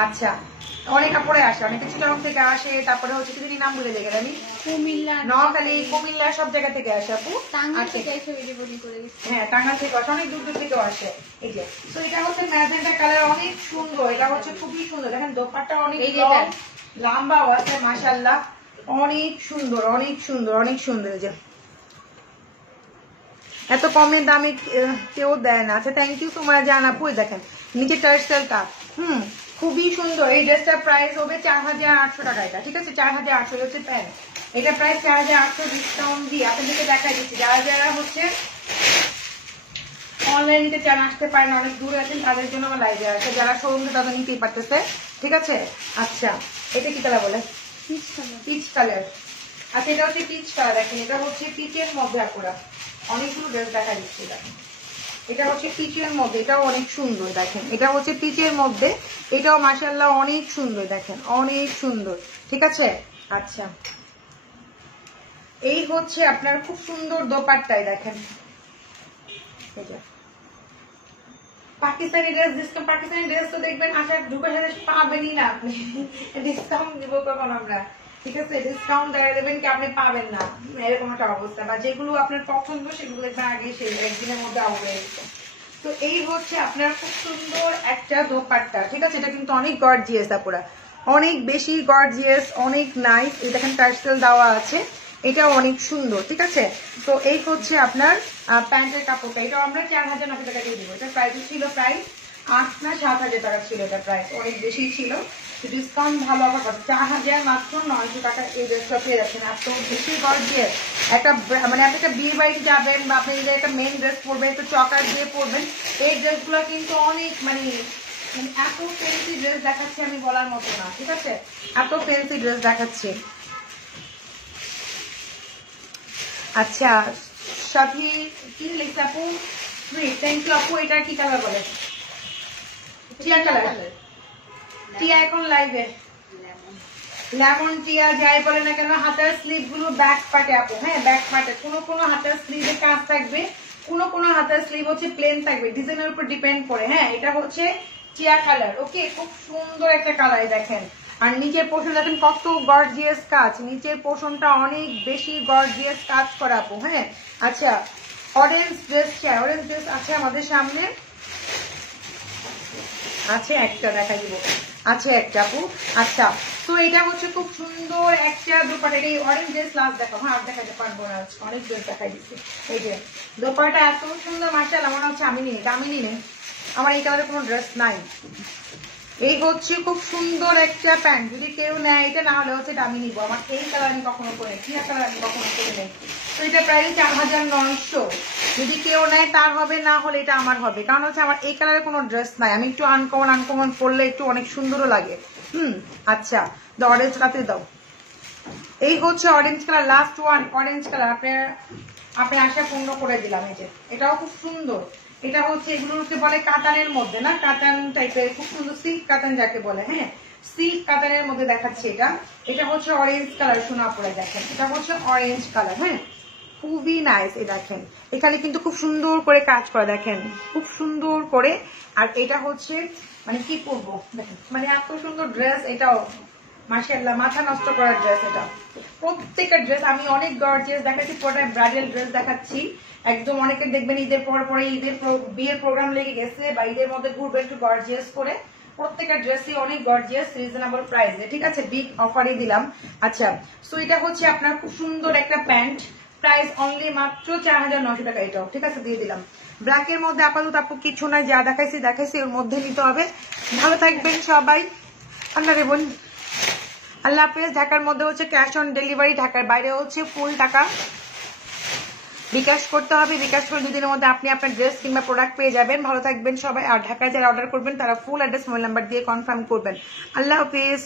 আচ্ছা অনেক কাপড়ে আসে, অনেকে চিটাগং থেকে আসে, তারপরে হচ্ছে কিছু নাম বলে দেখে আমি কুমিল্লা, নোয়াখালী, কুমিল্লা সব জায়গা থেকে আসে আপু। টাঙ্গাইল থেকে এসে রিবন্ডিং করে দিচ্ছে। হ্যাঁ, টাঙ্গাইল থেকে আসে, অনেক দূর দূর থেকেও আসে। এই যে তো এটা হচ্ছে ম্যাজেন্টা কালার, অনেক সুন্দর, এটা হচ্ছে খুবই সুন্দর। দেখেন দোপাট্টা অনেক লম্বাও আছে, মাশাআল্লাহ অনেক সুন্দর, অনেক সুন্দর, অনেক সুন্দর। এই যে এত কমে দামে কেউ দেয় না। আচ্ছা, থ্যাংক ইউ তোমার জান আপু। দেখেন নিচে টার্সেলটা খুবই সুন্দর। এই ড্রেসটার প্রাইস হবে 4800 টাকা। এটা ঠিক আছে, 4800 হচ্ছে প্যান্ট। এটা প্রাইস 4800 ডিসকাউন্ট দিয়ে আপনাদেরকে দেখাই দিচ্ছি। যারা যারা হচ্ছে অনলাইন নিতে চান, আসতে পারেন, অনেক দূরে আছেন, তাদের জন্য আমার লাইভে আছে। যারা শোরুমে তাদের নিতেই পারতেছে। ঠিক আছে, আচ্ছা এটা কি কালার বলে? Peach colour. আচ্ছা, এটা হচ্ছে পিচ কালার। দেখেন এটা হচ্ছে পিচের মধ্যে আপুরা অনেকগুলো ড্রেস দেখা দিচ্ছে। এটা হচ্ছে পিচের মধ্যে, এটাও অনেক সুন্দর। দেখেন এটা হচ্ছে পিচের মধ্যে, এটাও মাশাআল্লাহ অনেক সুন্দর। দেখেন অনেক সুন্দর। ঠিক আছে, আচ্ছা এই হচ্ছে আপনার খুব সুন্দর দোপাট্টায়। দেখেন পাকিস্তানি ড্রেস, পাকিস্তানি ড্রেস তো দেখবেন আশা ঢুকে সাথে পাবেনই না আপনি, ডিসকাউন্ট দিব কখন আমরা? ঠিক আছে, ডিসকাউন্ট দেবেন কি আপনি পাবেন না, এরকম একটা অবস্থা। বা যেগুলো আপনার পছন্দ সেগুলো দেখবেন আগে সেই একদিনের মধ্যে আউট হয়ে গেছে। তো এই হচ্ছে আপনার খুব সুন্দর একটা দোপাট্টা। ঠিক আছে, এটা কিন্তু অনেক গর্জিয়াস আপুরা, অনেক বেশি গর্জিয়াস, অনেক নাইস। এই দেখেন টার্সেল দেওয়া আছে, এটাও অনেক সুন্দর। ঠিক আছে, তো এই হচ্ছে আপনার প্যান্টের কাপড়টা। এটাও আমরা 4900 টাকা দিয়ে দিব। এটা প্রাইস ছিল প্রায় 8 না 7000 টাকা ছিল, এটা প্রাইস অনেক বেশি ছিল। ডিসকাউন্ট ভালো অফার করছে, 4900 টাকা এই ড্রেসটা পেয়ে যাচ্ছেন। এত বেশি গর্জিয়াস একটা, মানে আপনি একটা বিয়ে বাড়িতে যাবেন বা আপনি যদি একটা মেন ড্রেস পরবেন, একটু চকার দিয়ে পরবেন, এই ড্রেসগুলো কিন্তু অনেক মানে এত ফ্যান্সি ড্রেস দেখাচ্ছি আমি বলার মতো না। ঠিক আছে, এত ফ্যান্সি ড্রেস দেখাচ্ছি। আচ্ছা, সাথী কি লিখছে আপু? থ্যাংক ইউ আপু। এটা কি কালার বলে? টিয়া কালার। টিয়া এখন লাইভে, লেমন টিয়া যাই বলে না কেন। হাতার স্লিভ গুলো ব্যাক পার্টে আপু, হ্যাঁ ব্যাক পার্টে কোনো কোনো হাতার স্লিভে কাজ থাকবে, কোনো কোনো হাতার স্লিভ হচ্ছে প্লেন থাকবে, ডিজাইনের উপর ডিপেন্ড করে। হ্যাঁ, এটা হচ্ছে টিয়া কালার। ওকে, খুব সুন্দর একটা কালার। দেখেন আর নিচের পোর্শন দেখেন কত গর্জিয়াস কাজ, নিচের পোর্শনটা অনেক বেশি গর্জিয়াস কাজ করা আপু। হ্যাঁ, আচ্ছা অরেঞ্জ ড্রেস, অরেঞ্জ ড্রেস আছে আমাদের সামনে, আছে একটা দেখা দিব, আছে একটা আপু। আচ্ছা, তো এটা হচ্ছে খুব সুন্দর একটা দোপাট্টা। এই অরেঞ্জ ড্রেস লাস্ট দেখো, হ্যাঁ আর দেখাতে পারবো না, অনেক ড্রেস দেখাই দিচ্ছি। এই যে দোপাট্টা এত সুন্দর, মাশাআল্লাহ মনে হচ্ছে আমি নিই, দামি নিই, আমার এই কালারের কোনো ড্রেস নাই। এই হচ্ছে খুব সুন্দর একটা প্যান্ট, যদি কেউ নেয় এটা, না হলে হচ্ছে দামি নিবো। আমার এই কালার আমি কখনো করে, কি কালার আমি কখনো করে নেই। তো এটা প্রায় 4900, যদি কেউ নেয় তার হবে, না হলে এটা আমার হবে। কারণ হচ্ছে আমার এই কালারের কোনো ড্রেস নাই, আমি একটু আনকমন আনকমন পরলে একটু অনেক সুন্দরও লাগে। আচ্ছা অরেঞ্জ রাতে দাও। এই হচ্ছে orange colour, last one orange colour. আপনি আশা পূর্ণ করে দিলাম। এই যে এটাও খুব সুন্দর। এটা হচ্ছে এগুলোকে বলে কাতানের মধ্যে, না কাতান টাইপের, খুব সুন্দর সিল্ক কাতান যাকে বলে। হ্যাঁ, সিল্ক কাতানের মধ্যে দেখাচ্ছে এটা। এটা হচ্ছে অরেঞ্জ কালার, শোনা পড়ে দেখেন, এটা হচ্ছে অরেঞ্জ কালার। হ্যাঁ, খুবই নাইস। এই দেখেন এখানে কিন্তু খুব সুন্দর করে কাজ করা, দেখেন খুব সুন্দর করে। আর এটা হচ্ছে মানে কি পরবো দেখেন, মানে এত সুন্দর ড্রেস। এটাও মাশাআল্লাহ মাথা নষ্ট করার ড্রেস। এটা প্রত্যেকটা ড্রেস আমি অনেক গর্জিয়াস দেখাচ্ছি, পুরোটা ব্রাইডাল ড্রেস দেখাচ্ছি একদম। অনেকে দেখবেন ঈদের পর পরে ঈদের বিয়ের প্রোগ্রাম লেগে গেছে বা ঈদের মধ্যে ঘুরবে একটু গর্জিয়াস করে, প্রত্যেকটা ড্রেসই অনেক গর্জিয়াস, রিজনেবল প্রাইসে, ঠিক আছে, বিগ অফারে দিলাম। আচ্ছা, সো এটা হচ্ছে আপনার খুব সুন্দর একটা প্যান্ট, প্রাইস অনলি মাত্র 4900 টাকা, এটাও ঠিক আছে দিয়ে দিলাম। ব্ল্যাকের মধ্যে আপাতত আপু কিছু নাই, যা দেখাইছি ওর মধ্যে নিতে হবে। ভালো থাকবেন সবাই, আল্লাহ রেবন, আল্লাহ হাফেজ। ঢাকার মধ্যে হচ্ছে ক্যাশ অন ডেলিভারি, ঢাকার বাইরে হচ্ছে ফুল টাকা বিকাশ করতে হবে। বিকাশ করে 2 দিনের মধ্যে আপনি আপনার ড্রেস কিংবা প্রোডাক্ট পেয়ে যাবেন। ভালো থাকবেন সবাই। আর ঢাকায় যারা অর্ডার করবেন তারা ফুল অ্যাড্রেস, মোবাইল নাম্বার দিয়ে কনফার্ম করবেন। আল্লাহ হাফেজ।